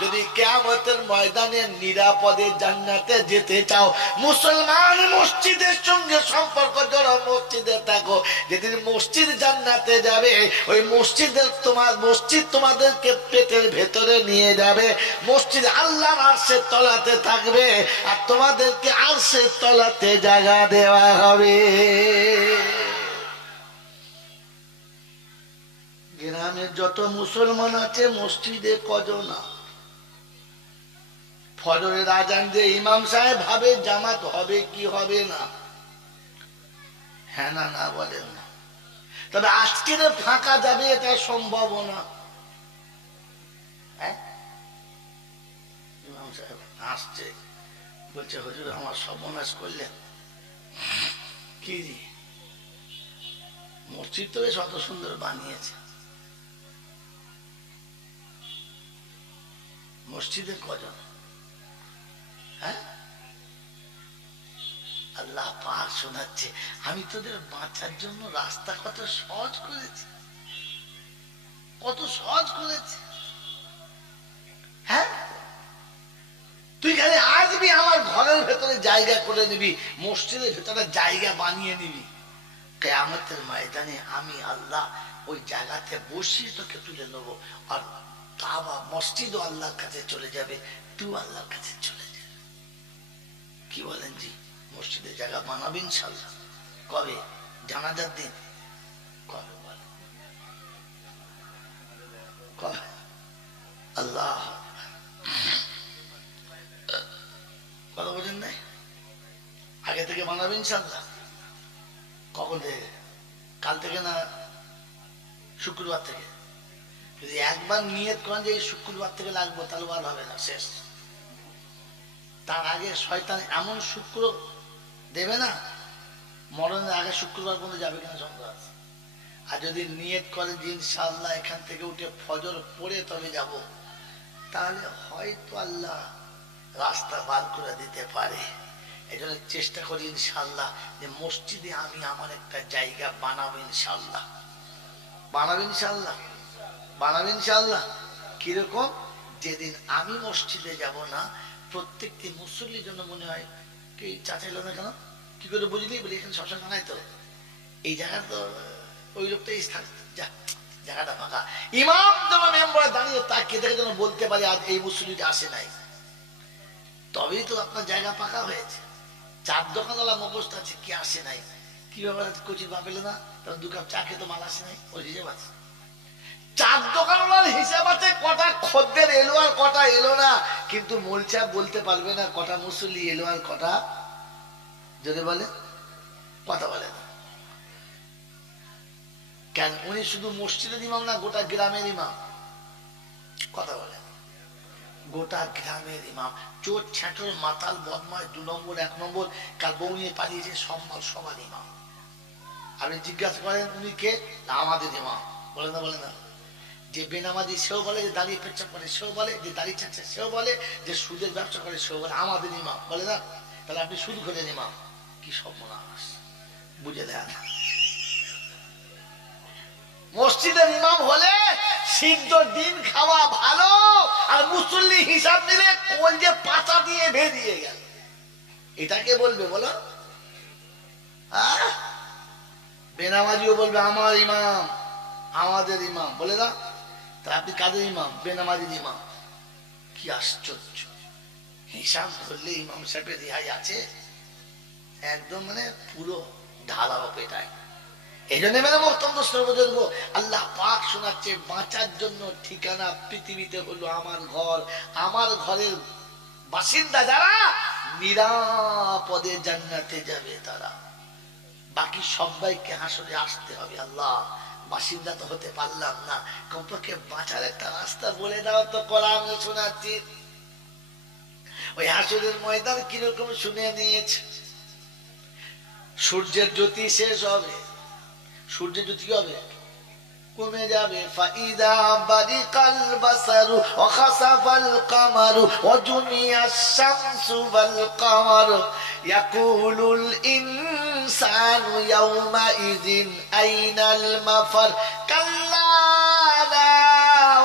যদি কিয়ামতের ময়দানে নিরাপদে জান্নাতে যেতে চাও, মুসলমান মসজিদের সঙ্গে সম্পর্ক জড়ো, মসজিদে থাকো। যেদিন মসজিদ জান্নাতে যাবে, ওই মসজিদ তোমাদেরকে পেটের ভেতরে নিয়ে যাবে। মসজিদ আল্লাহর আরশের তলাতে থাকবে, আর তোমাদেরকে আরশের তলাতে জায়গা দেওয়া হবে। গ্রামের যত মুসলমান আছে মসজিদে কজন? ফজরের আজান দিয়ে ইমাম সাহেব ভাবে জামাত হবে কি হবে না, হ্যাঁ না না বলেন না। তবে আজকের ফাঁকা যাবে এটা সম্ভব না। ইমাম সাহেব আসছে, বলছে হুজুর আমার সর্বনাশ করলেন। কি মসজিদ তো বেশ অত সুন্দর বানিয়েছে, মসজিদে কজন? হ্যাঁ, আল্লাহ পাক শোনাচ্ছে, আমি তোদের বাঁচার জন্য রাস্তা কত সহজ করেছি, কত সহজ করেছি। হ্যাঁ, তুই খালি আসবি, আমার ঘরের ভেতরে জায়গা করে নিবি, মসজিদের ভেতরে জায়গা বানিয়ে নিবি। কিয়ামতের ময়দানে আমি আল্লাহ ওই জায়গাতে বসিয়ে তোকে তুলে নেবো, আর কাবা মসজিদও আল্লাহর কাছে চলে যাবে, তুই আল্লাহর কাছে চলে যাবে। কি বলেন জি? মসজিদের জায়গা বানাবি ইনশাআল্লাহ। কবে? জানাজার দিন। কবে বলেন? কবে? আল্লাহ কথা বোঝেন নাই? আগে থেকে বানাবি ইনশাআল্লাহ। কখন থেকে? কাল থেকে না শুক্রবার থেকে? যদি একবার নিয়ত করেন যে এই শুক্রবার থেকে লাগবো, তাহলে আর হবে না, শেষ। তার আগে শয়তান এমন শুক্র দেবে না, মরণের আগে শুক্রবার পর্যন্ত যাবে কিনা সন্দেহ আছে। আর যদি নিয়ত করে যে ইনশাআল্লাহ এখান থেকে উঠে ফজর পড়ে তবে যাব, তাহলে হয়তো আল্লাহ রাস্তা বার করে দিতে পারে। এই জন্য চেষ্টা করি ইনশাআল্লাহ যে মসজিদে আমি আমার একটা জায়গা বানাবো ইনশাআল্লাহ। বানাবো ইনশাআল্লাহ, বানাবো ইনশাআল্লাহ। কিরকম? যেদিন আমি মসজিদে যাব না, প্রত্যেকটি মুসল্লির জন্য মনে হয় কি চাচা এলো না কেন, কি করে বুঝলি? বলি এখানে শ্মশান নাই তো, এই জায়গা তো ওই লোকটাই স্থান, জায়গাটা ফাঁকা। ইমাম যেন মেম্বারে দাঁড়িয়ে তাকিয়ে দেখে যেন বলতে পারে আজ এই মুসল্লিটা আসে নাই, তবেই তো আপনার জায়গা ফাঁকা হয়েছে। চার দোকানওয়ালা মুখস্থ আছে কি আসে নাই, কি ব্যাপার কচির বাপ এলো না, তখন 2 কাপ চা খেতে মাল আসে নাই, ওই হিসেব আছে। চার দোকানওয়ালার হিসাব আছে কটা খদ্দের এলো আর কটা এলো না, কিন্তু মূল চাপ বলতে পারবে না কটা মুসল্লি এলো আর কটা, যদি বলে কথা বলে না। কেন? উনি শুধু মসজিদের ইমাম না, গোটা গ্রামের ইমাম। কথা বলে গোটা গ্রামের ইমাম। চোর ছ্যাঁচর মাতাল বদমাশ 2 নম্বর 1 নম্বর কাল বউ নিয়ে পালিয়েছে, সবার ইমাম। আপনি জিজ্ঞাসা করেন উনি কে? আমাদের ইমাম। বলে না, বলে না। যে বেনামাজি সেও বলে, যে দাঁড়িয়ে পেচ্ছাপ করে সেও বলে, যে দাঁড়িয়ে চাচ্ছে সেও বলে, যে সুদের ব্যবসা করে সেও বলে আমাদের ইমাম। বলে না? তাহলে আপনি সুদ খোঁজেন ইমাম, কি সর্বনাশ! বুঝে দেন, মসজিদের ইমাম হলে সিদ্ধ ডিম খাওয়া ভালো, আর মুসল্লি হিসাব নিলে কোন যে পাতা দিয়ে বেরিয়ে গেল, এটাকে বলবে বলো? বেনামাজিও বলবে আমার ইমাম, আমাদের ইমাম। বলে না? তা আপনি কাদের ইমাম? বেনামাজির ইমাম। কি আশ্চর্য! হিসাব ধরলে ইমাম সাহেবের রেহাই আছে একদম, মানে পুরো ঢালাও পেটায়। এই জন্য মেরে অত্যন্ত সর্বযোগ্য আল্লাহ পাক শোনাচ্ছে, বাঁচার জন্য ঠিকানা পৃথিবীতে হলো আমার ঘর, আমার ঘরের বাসিন্দা যারা নিরাপদে জান্নাতে যাবে তারা। বাকি সবাইকে হাসরে আসতে হবে। আল্লাহ, বাসিন্দা তো হতে পারলাম না, কমপক্ষে বাঁচার একটা রাস্তা বলে দাও তো। কোরআনে শোনাচ্ছি, ওই হাসরের ময়দান কিরকম শুনে নিয়েছে। সূর্যের জ্যোতি শেষ হবে, সূর্যের জ্যোতি হবে কমে যাবে। ফাইদা বারিকাল বাসারু ওয়া খাসাফাল কামারু ওয়া জুমিয়াশ শামসু ওয়াল কামারু ইয়াকুলুল ইনসানু ইয়াওমা ইযিন আইনাল মাফার কাল্লা লা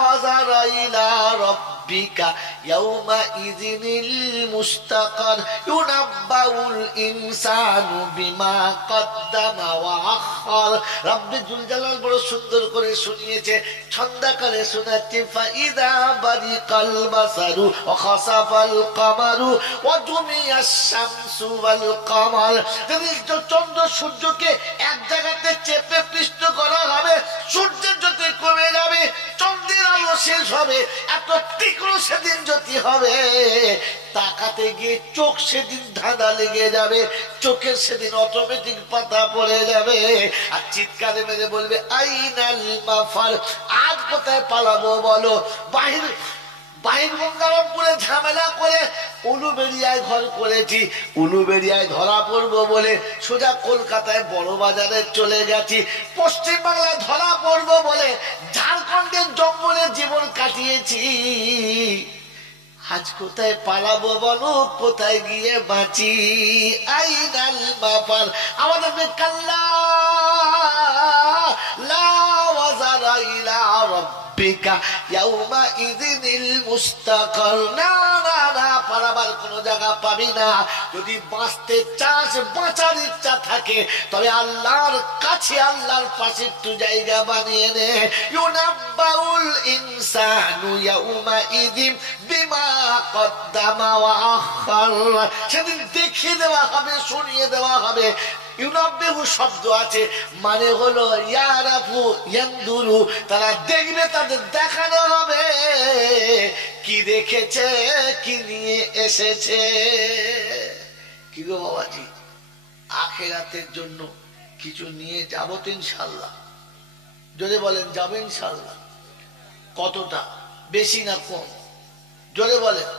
ওয়াজারা ইলা রাব্বিহি রাব্বিকা ইয়াউমাইযিনিল মুস্তাকার ইউনাব্বাউল ইনসানু বিমা কদ্দামা ওয়া আখার। রব্বে জুল জালাল বড় সুন্দর করে শুনিয়েছে, ছন্দাকারে শোনাচ্ছে। ফাইদা বারিকাল বাসারু ওয়া খাসাফাল কামারু ওয়া জুমিয়াশ শামসু ওয়াল কামার। যদি চন্দ্র সূর্যকে এক জায়গাতে চেপে পৃষ্ঠ করা হবে, সূর্যের জ্যোতি কমে যাবে, চন্দ্রের আলো শেষ হবে। এত তীক্ষ্ণ সেদিন জ্যোতি হবে, তাকাতে গিয়ে চোখ সেদিন ধাঁধা লেগে যাবে, চোখের সেদিন অটোমেটিক পাতা পড়ে যাবে। আর চিৎকারে মেরে বলবে আইনাল মাফার, আজ কোথায় পালাবো বলো। বাহির গঙ্গারামপুরে ঝামেলা করে উলুবেড়িয়ায় ঘর করেছি, উলুবেড়িয়ায় ধরা পড়বো বলে সোজা কলকাতায় বড় বাজারে চলে গেছি। পশ্চিম বাংলায় ধরা পড়বো বলে ঝাড়খণ্ডের জঙ্গলে জীবন কাটিয়েছি। আজ কোথায় পালাবো বলো, কোথায় গিয়ে বাঁচি। আইনাল মাফার। আমাদের কাল্লা লা ওয়াজারা ইলা রাব্বিকা ইয়াউমাইযিনিল মুস্তাকার। না না না, পালাবার কোনো জায়গা পাবি না। যদি বাঁচতে চাস, বাঁচার ইচ্ছা থাকে, তবে আল্লাহর কাছে, আল্লাহর পাশে একটু জায়গা বানিয়ে নে। ইউনাব্বাউল ইনসানু ইয়াউমাইযিন বিমা কদ্দামা ওয়া আখার। সেদিন দেখিয়ে দেওয়া হবে, শুনিয়ে দেওয়া হবে। ইউনাব্বিহু শব্দ আছে, মানে হলো ইয়ারাফু ইয়ানদুরু, তারা দেখবে, তাদের দেখানো হবে কি দেখেছে, কি নিয়ে এসেছে। কি গো বাবাজি, আখিরাতের জন্য কিছু নিয়ে যাবো তো ইনশাআল্লাহ? যদি বলেন যাবো ইনশাআল্লাহ। কতটা, বেশি না কম? জোরে বলেন।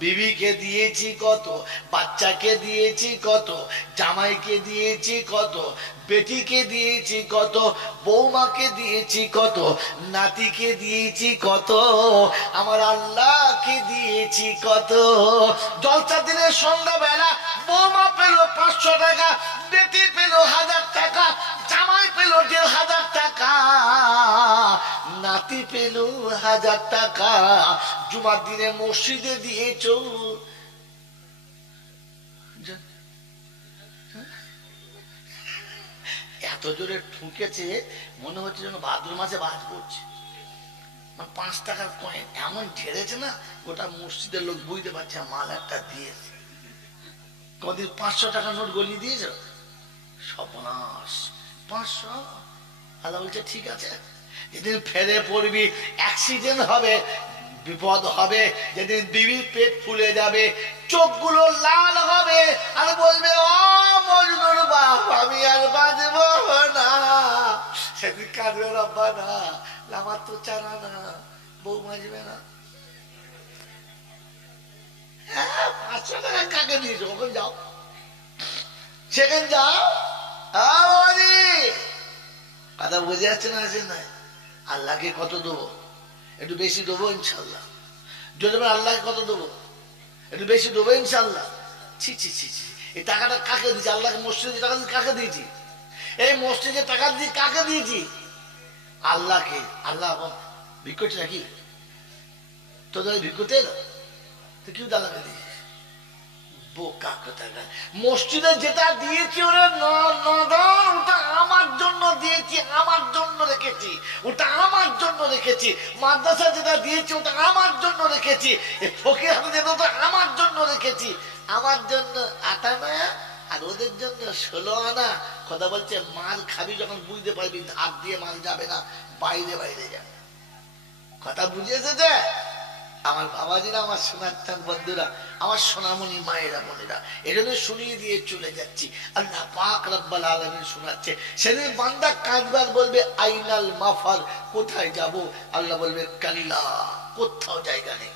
বিবিকে দিয়েছি কত, বাচ্চাকে দিয়েছি কত, জামাইকে দিয়েছি কত, বেটিকে দিয়েছি কত, বৌমাকে দিয়েছি কত, নাতিকে দিয়েছি কত, আমার আল্লাহকে দিয়েছি কত। জলসা দিনের সন্ধ্যাবেলা বৌমা পেল 500 টাকা, বেটি পেল 1000 টাকা, জামাই পেল 1500 টাকা, নাতি পেল 1000 টাকা। জুমার দিনে মসজিদে দিয়েছ, এত জোরে ঠুকেছে মনে হচ্ছে যেন ভাদ্র মাসে বাজ পড়ছে। 5 টাকার কয়েন এমন ঢেড়েছে না, গোটা মসজিদের লোক বুঝতে পারছে মাল একটা দিয়েছে। কোনদিন 500 টাকার নোট গলিয়ে দিয়েছ? সর্বনাশ। 500? আল্লাহ বলছে ঠিক আছে, যেদিন ফেরে পড়বি, অ্যাক্সিডেন্ট হবে, বিপদ হবে, যেদিন বিবির পেট ফুলে যাবে, চোখগুলো লাল হবে, আর বলবে ও মজনুর বাপ, আমি আর বাঁচব না। সেদিন কাঁদবে রব্বানা, আমার তো চারা না, বউ বাঁচবে না। 500 টাকা কাকে দিয়েছো? ওখানে যাও, সেখানে যাও। কথা বুঝে যাচ্ছে না? আছে না? আল্লাহকে কত দেবো? একটু বেশি দেবো ইনশাল্লাহ। যদি আল্লাহকে কত দেবো? একটু বেশি দেবো ইনশাল্লাহ। ছি ছি ছি ছি, এই টাকাটা কাকে দিয়েছি? আল্লাহকে মসজিদে টাকা দিয়ে কাকে দিয়েছি? এই মসজিদে টাকা দিয়ে কাকে দিয়েছি? আল্লাহকে। আল্লাহ ভিক করছে নাকি? তোদের ভিক করতে এলো তো কেউ আল্লাহকে দিয়েছিস? বোকা কোথাকার। মসজিদে যেটা দিয়েছি ওটা আমার জন্য দিয়েছি, আমার জন্য রেখেছি, ওটা আমার জন্য রেখেছি। মাদ্রাসা যেটা দিয়েছি ওটা আমার জন্য রেখেছি। ফকির হাতে যেটা ওটা আমার জন্য রেখেছি। আমার জন্য 8 আনা আর ওদের জন্য 16 আনা। কথা বলছে মাল খাবি যখন বুঝতে পারবি হাত দিয়ে মাল যাবে না, বাইরে বাইরে যাবে। কথা বুঝে এসেছে আমার বাবাজিরা, আমার সোনার চাঁদ বন্ধুরা, আমার সোনামণি মায়েরা বোনেরা। এজন্য শুনিয়ে দিয়ে চলে যাচ্ছি। আল্লাহ পাক রব্বুল আলামিন শোনাচ্ছে। সেদিন বান্দা কাঁদবার বলবে আইনাল মাফার, কোথায় যাব? আল্লাহ বলবে কাল্লা, কোথাও জায়গা নেই।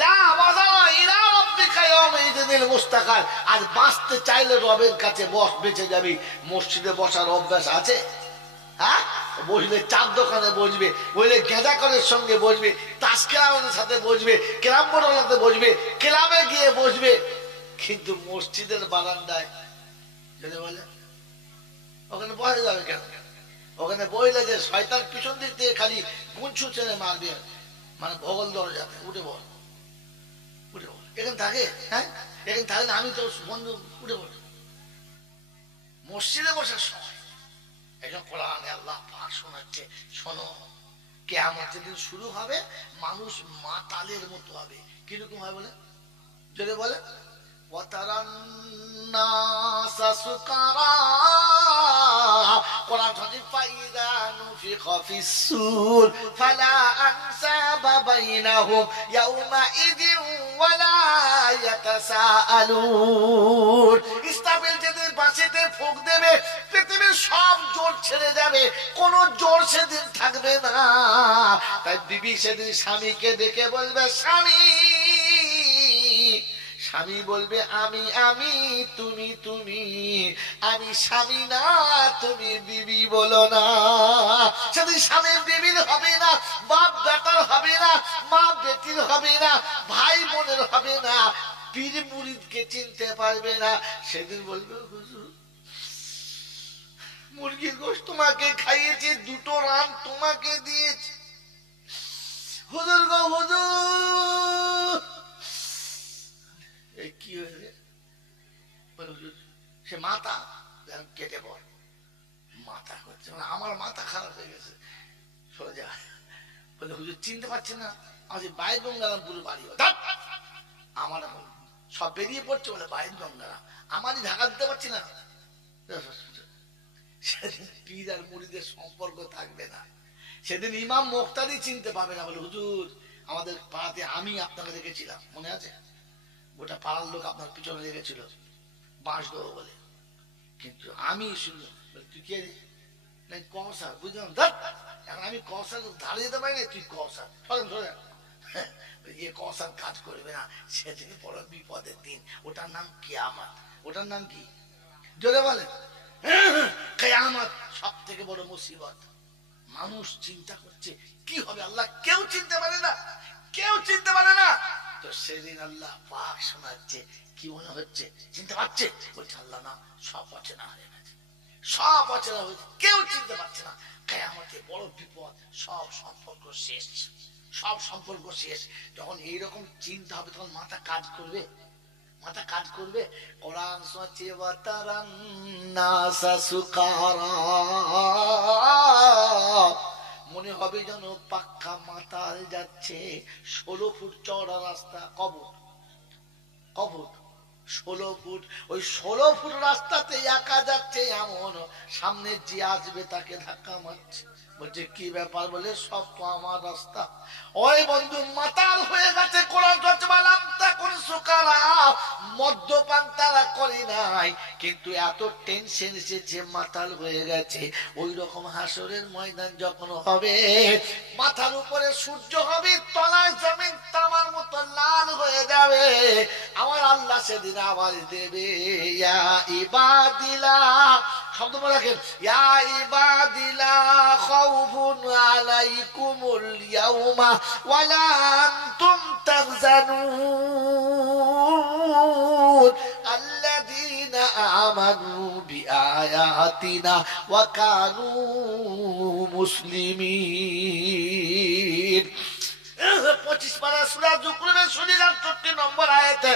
লা ওয়াজারা ইলা রাব্বিকা ইয়াউমাইযিনিল মুস্তাকার। আজ বাঁচতে চাইলে রবের কাছে বস, বেঁচে যাবি। মসজিদে বসার অভ্যাস আছে? হ্যাঁ, বসলে চার দোকানে বসবে, বসলে গেঁজা করের সঙ্গে বসবে, তাস ক্লাবের সাথে বসবে, ক্লাব মোড়ালাতে বসবে, ক্লাবে গিয়ে বসবে, কিন্তু মসজিদের বারান্দায় যদি বলে ওখানে বসে যাবে কেন? ওখানে বইলে যে শয়তান পিছন দিক থেকে খালি গুঞ্ছু ছেড়ে মারবে, মানে ভগল দরজাতে উঠে বল, উঠে বল, এখানে থাকে, হ্যাঁ এখানে থাকলে আমি তো বন্ধু, উঠে বল। মসজিদে বসার সময় একজন কোরআনে আল্লাহ পাক শোনাচ্ছে, শোনো কিয়ামতের দিন শুরু হবে, মানুষ মাতালের মতো হবে। কিরকম হয় বলে, যদি বলে কোরআন ফাইদা নুফিখা ফিস-সূর ফালা আনসাবা বাইনাহুম ইয়াওমাইযিন ওয়ালা ইয়াতাসাআলুন। ইসরাফিল যেদিন বাঁশিতে ফুঁক দেবে, পৃথিবীর সব জোর ছেড়ে যাবে, কোন জোর সেদিন থাকবে না। তাই বিবি সেদিন স্বামীকে ডেকে বলবে, স্বামী, স্বামী বলবে আমি আমি, তুমি তুমি, আমি স্বামী না, তুমি বিবি বলো না। সেদিন স্বামী বিবির হবে না, বাপ বেটার হবে না, মা বেটির হবে না, ভাই বোনের হবে না, পীর মুরিদকে চিনতে পারবে না। সেদিন বলবে, হুজুর মুরগির গোশত তোমাকে খাইয়েছি, দুটো রান তোমাকে দিয়েছি, হুজুর গো হুজুর। কি হয়েছে? সে মাথা কেটে পড়ে, মাথা করছে, মানে আমার মাথা খারাপ হয়ে গেছে সোজা। বলে হুজুর চিনতে পারছি না, আমার বাইর গঙ্গারামপুরে বাড়ি, আমার এখন সব বেরিয়ে পড়ছে বলে বাইর গঙ্গারাম, আমারই ঢাকা দিতে পারছি না। সেদিন পীর আর মুরিদের সম্পর্ক থাকবে না, সেদিন ইমাম মুক্তাদি চিনতে পাবে না। বলে হুজুর আমাদের পাড়াতে আমি আপনাকে দেখেছিলাম, মনে আছে? গোটা পাড়ার লোক আপনার পিছনে লেগেছিল বাঁশ দেবো বলে, কিন্তু আমি শুনল তুই কে কৌসার, বুঝলাম এখন আমি কৌসার ধারে যেতে পারি না, তুই কৌসার সরেন সরেন, ইয়ে কৌসার কাজ করবে না। সেদিন বড় বিপদের দিন, ওটার নাম কিয়ামত। ওটার নাম কি জোরে বলে? কিয়ামত সব থেকে বড় মুসিবত। মানুষ চিন্তা করছে কি হবে, আল্লাহ কেউ চিনতে পারে না, কেউ চিনতে পারে না। তো সেদিন আল্লাহ পাক শোনাচ্ছে, কি মনে হচ্ছে চিনতে পারছে? বলছে আল্লাহ না, সব অচেনা হয়ে গেছে, সব অচেনা হয়েছে, কেউ চিনতে পারছে না। কিয়ামতে বড় বিপদ, সব সম্পর্ক শেষ, সব সম্পর্ক শেষ। যখন এইরকম চিন্তা হবে তখন মাথা কাজ করবে, মাথা কাজ করবে। কোরআন শোনাচ্ছে ওয়াতারান নাসা সুকারা, মনে হবে যেন পাক্কা মাতাল যাচ্ছে। 16 ফুট চওড়া রাস্তা, কবর কবর 16 ফুট, ওই 16 ফুট রাস্তাতে একা যাচ্ছে, এমন সামনে যে আসবে তাকে ধাক্কা মারছে। বলছে কি ব্যাপার? বলে সব তো আমার রাস্তা। ওই বন্ধু মাতাল হয়ে গেছে। কোরআন মদ্যপান তারা করে নাই, কিন্তু এত টেনশন এসেছে, মাতাল হয়ে গেছে। ওই রকম হাসরের ময়দান যখন হবে, মাথার উপরে সূর্য হবে, তলায় জমিন তামার মতো লাল হয়ে যাবে। আমার আল্লাহ সেদিন আওয়াজ দেবে, ইয়া ইবাদিলা, শব্দ মনে রাখেন, ইয়া ইবাদিলা খাউফুন আলাইকুমুল ইয়াউমা ওয়ালা আনতুম তাহজানুন আল্লাযীনা আমানু বিআয়াতিনা ওয়া কানু মুসলিমিন। 25 পারা সূরা যুকরুমের 64 নম্বর আয়াতে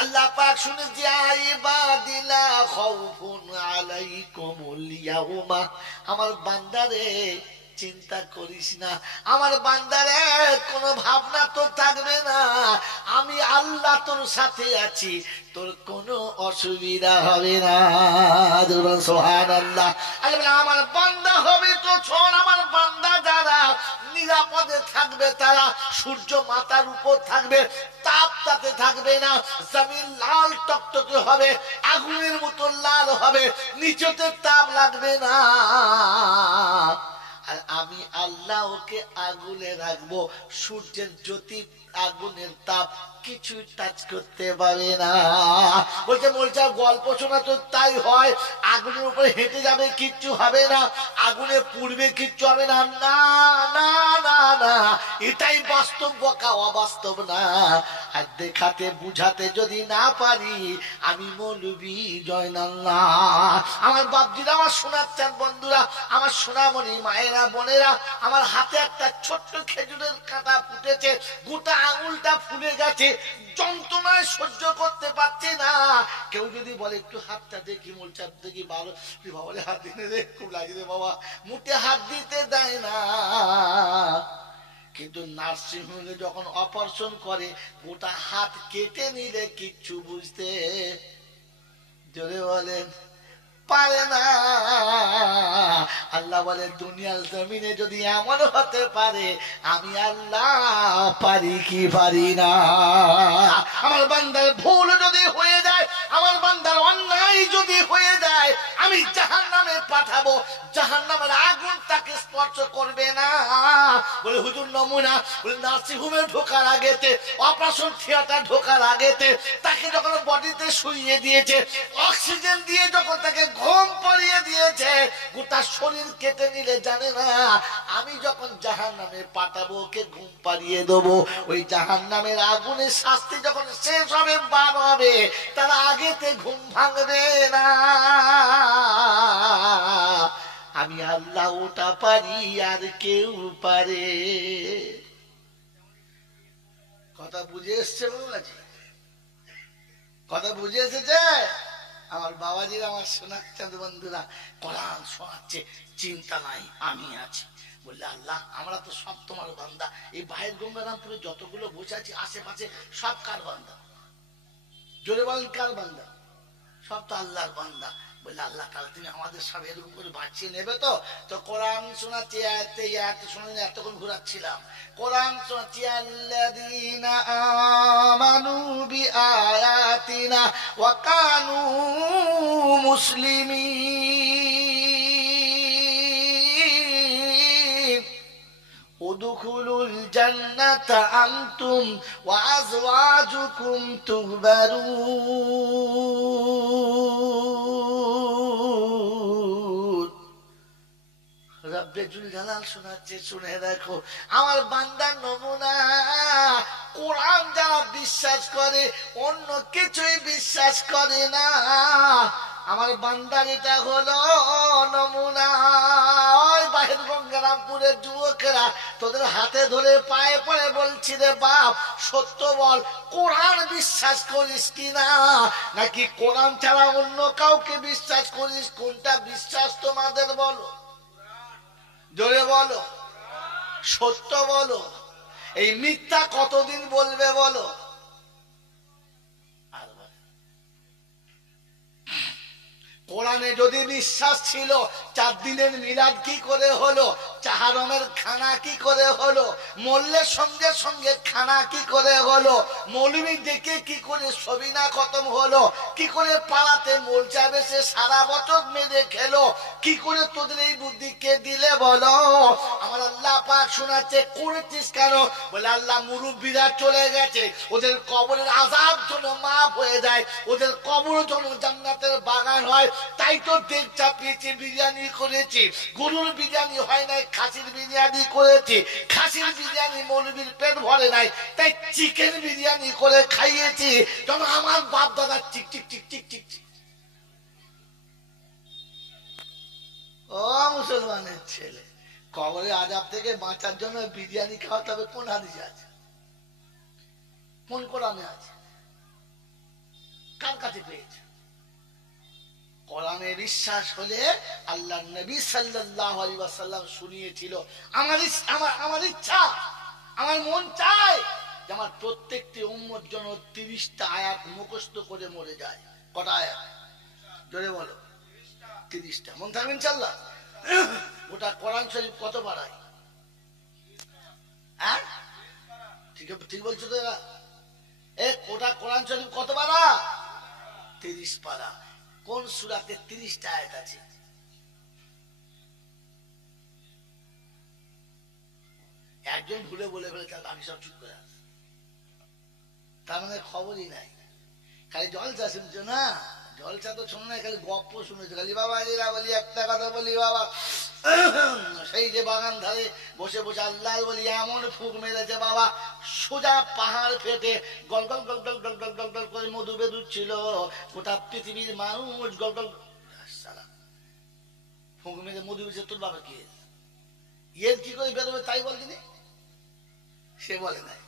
আল্লাহ পাক শুনে যে ইবাদিলা খাউফুন আলাইকুমুল ইয়াউমা, আমার বান্দারে চিন্তা করিস না, আমার বান্দারে কোনো ভাবনা তো থাকবে না, আমি আল্লাহ তোর সাথে আছি, তোর কোনো অসুবিধা হবে না। সুবহানাল্লাহ। আমার বান্দা হবে তো শোন, আমার বান্দা যারা নিরাপদে থাকবে, তারা সূর্য মাথার উপর থাকবে, তাপ তাতে থাকবে না, জমিন লাল টকটকে হবে, আগুনের মতো লাল হবে, নিচেতে তাপ লাগবে না। আর আমি আল্লাহ ওকে আগুনে রাখবো, সূর্যের জ্যোতি আগুনের তাপ কিছুই টাচ করতে পারবে না। বলছে গল্প শোনা তো তাই হয়, আগুনের উপরে হেঁটে যাবে, কিচ্ছু হবে না, আগুনে পুড়বে, কিচ্ছু হবে না। না না না না, এটাই বাস্তব, বকা অবাস্তব না। আর দেখাতে বুঝাতে যদি না পারি, আমি মৌলবি জয়নাল্লাহ। আমার বাপজিরা, আমার শোনাচ্ছেন বন্ধুরা, আমার সোনামণি মায়েরা, বোনেরা, আমার হাতে একটা ছোট্ট খেজুরের কাঁটা ফুটেছে, গোটা আঙুলটা ফুলে গেছে, যন্ত্রণায় সহ্য করতে পারছি না। কেউ যদি বলে একটু হাতটা দেখি, বলছে দেখি, ভালো বাবা হাত দিতে রে, খুব লাগে রে বাবা, মুখে হাত দিতে দেয় না। কিন্তু নার্সিং হোমে যখন অপারেশন করে, গোটা হাত কেটে নিলে কিচ্ছু বুঝতে জোরে বলেন পারে না। আল্লাহ বলে দুনিয়ার জমিনে যদি এমন হতে পারে, আমি আল্লাহ পারি কি পারি না? আমার বান্দার ভুল যদি হয়ে যায়, আমার বান্দার অন্যায় যদি হয়ে যায়, আমি জাহান্নামে পাঠাবো, জাহান্নামের আগুন তাকে স্পর্শ করবে না। বলে হুজুর নমুনা, বলে নার্সিং হোমে ঢোকার আগেতে, অপারেশন থিয়েটার ঢোকার আগেতে তাকে যখন বডিতে শুইয়ে দিয়েছে, অক্সিজেন দিয়ে যখন তাকে ঘুম পাড়িয়ে দিয়েছে, গোটা শরীর কেটে নিলে জানে না আমি যখন জাহান্নামে পাঠাবো, ওকে ঘুম পাড়িয়ে দেবো, ওই জাহান্নামের আগুনের শাস্তি যখন শেষ হবে, বার হবে, তার আগেতে ঘুম ভাঙবে না। আমি আল্লাহ ওটা পারি, আর কেউ পারে? কথা বুঝে এসছে বাবাজি? কথা বুঝে এসেছে? আমার বাবাজির, আমার শোনাচ্ছেন বন্ধুরা, কোরআন শোনাচ্ছে, চিন্তা নাই, আমি আছি। বললে আল্লাহ, আমরা তো সব তোমার বান্দা। এই বাহির গঙ্গারামপুরে যতগুলো বসে আছি আশেপাশে, সব কার বান্দা? জোরে বলেন, কার বান্দা? সব তো আল্লাহর বান্দা। বললে আল্লাহ, তাহলে তুমি আমাদের সব এরকম করে বাঁচিয়ে নেবে তো? তো কোরআন শোনাচ্ছি, শুনে এতক্ষণ ঘুরাচ্ছিলাম, কোরআন শোনাচ্ছি, আল্লাযীনা আমানু বিআয়াতিনা ওয়া কানু মুসলিমিন উদখুলুল জান্নাতা আনতুম ওয়া আযওয়াজুকুম তুহবারুন। রব্বে জুল জালাল শোনাচ্ছে, শুনে রাখো, আমার বান্দার নমুনা। কোরআন যারা বিশ্বাস করে, অন্য কিছুই বিশ্বাস করে না। আমার বান্দার এটা হলো নমুনা। ওই বাহির গঙ্গারামপুরের যুবকেরা, তোদের হাতে ধরে পায়ে পড়ে বলছি রে বাপ, সত্য বল, কোরআন বিশ্বাস করিস কিনা, নাকি কোরআন ছাড়া অন্য কাউকে বিশ্বাস করিস? কোনটা বিশ্বাস তোমাদের বলো? জোরে বলো, সত্য বলো। এই মিথ্যা কতদিন বলবে বলো? কোরআনে যদি বিশ্বাস ছিল, 4 দিনের মিলাদ কি করে হলো? চাহারমের খানা কি করে হলো? মল্লের সঙ্গে সঙ্গে খানা কি করে হলো? মৌলবি ডেকে কি করে সবিনা খতম হলো? কি করে পাড়াতে মোলচা বেসে সারা বছর মেরে খেলো? কি করে তোদের এই বুদ্ধি কে দিলে বলো? আমার আল্লাহ পাক শোনাচ্ছে, করেছিস কেন? বলে আল্লাহ, মুরব্বীরা চলে গেছে, ওদের কবরের আযাব যেন মাফ হয়ে যায়, ওদের কবর যেন জান্নাতের বাগান হয়, তাই তো দেখ চাপিয়েছি, বিরিয়ানি করেছি। গরুর বিরিয়ানি হয় নাই, খাসির বিরিয়ানি করেছি। খাসির বিরিয়ানি মৌলবীর পেট ভরে নাই, তাই চিকেন বিরিয়ানি করে খাইয়েছি, যেন আমার বাপ দাদা চিক চিক চিক চিক চিক চিক। ও মুসলমানের ছেলে, কবরে আযাব থেকে বাঁচার জন্য বিরিয়ানি খাওয়াতে হবে, কোন হাদিসে আছে? কোন কোরআনে আছে? কার কাছে পেয়েছে? কোরআনে বিশ্বাস হলে আল্লাহ নবী সাল্লাল্লাহু আলাইহি ওয়াসাল্লাম শুনিয়েছিল। আমার ইচ্ছা, আমার মন চায় যে আমার প্রত্যেকটি উম্মত যেন 30টা আয়াত মুখস্থ করে মরে যায়। কটা আয়াত? জোরে বলো। 30টা। মন থাকবে ইনশাআল্লাহ? গোটা কোরআন শরীফ কত পারায়? হ্যাঁ, ঠিক বলছো তো এরা? গোটা কোরআন শরীফ কত পারা? 30 পারা। কোন সূরাতে 30টা আয়াত আছে? একজন ভুলে বলে ফেলে, তার বাকি সব ঠিক করে আছে, তার মানে খবরই নাই, খালি জলসা শুনছো না, জলসা তো শোনো না, খালি গপ্প শুনেছো খালি। বাবা এরা বলি একটা কথা বলি বাবা, সেই যে বাগান ধারে বসে বসে আল্লাহ বলি এমন ফুক মেরেছে বাবা, সোজা পাহাড় ফেটে গল গল গল গল গল গল গল গল করে মধু বেরুচ্ছিল। গোটা পৃথিবীর মানুষ গল গল ফুক মেরে মধু বেরোচ্ছে। তোর বাবা কি এর কি করে বেরোবে তাই বলছিনি? সে বলে নাই।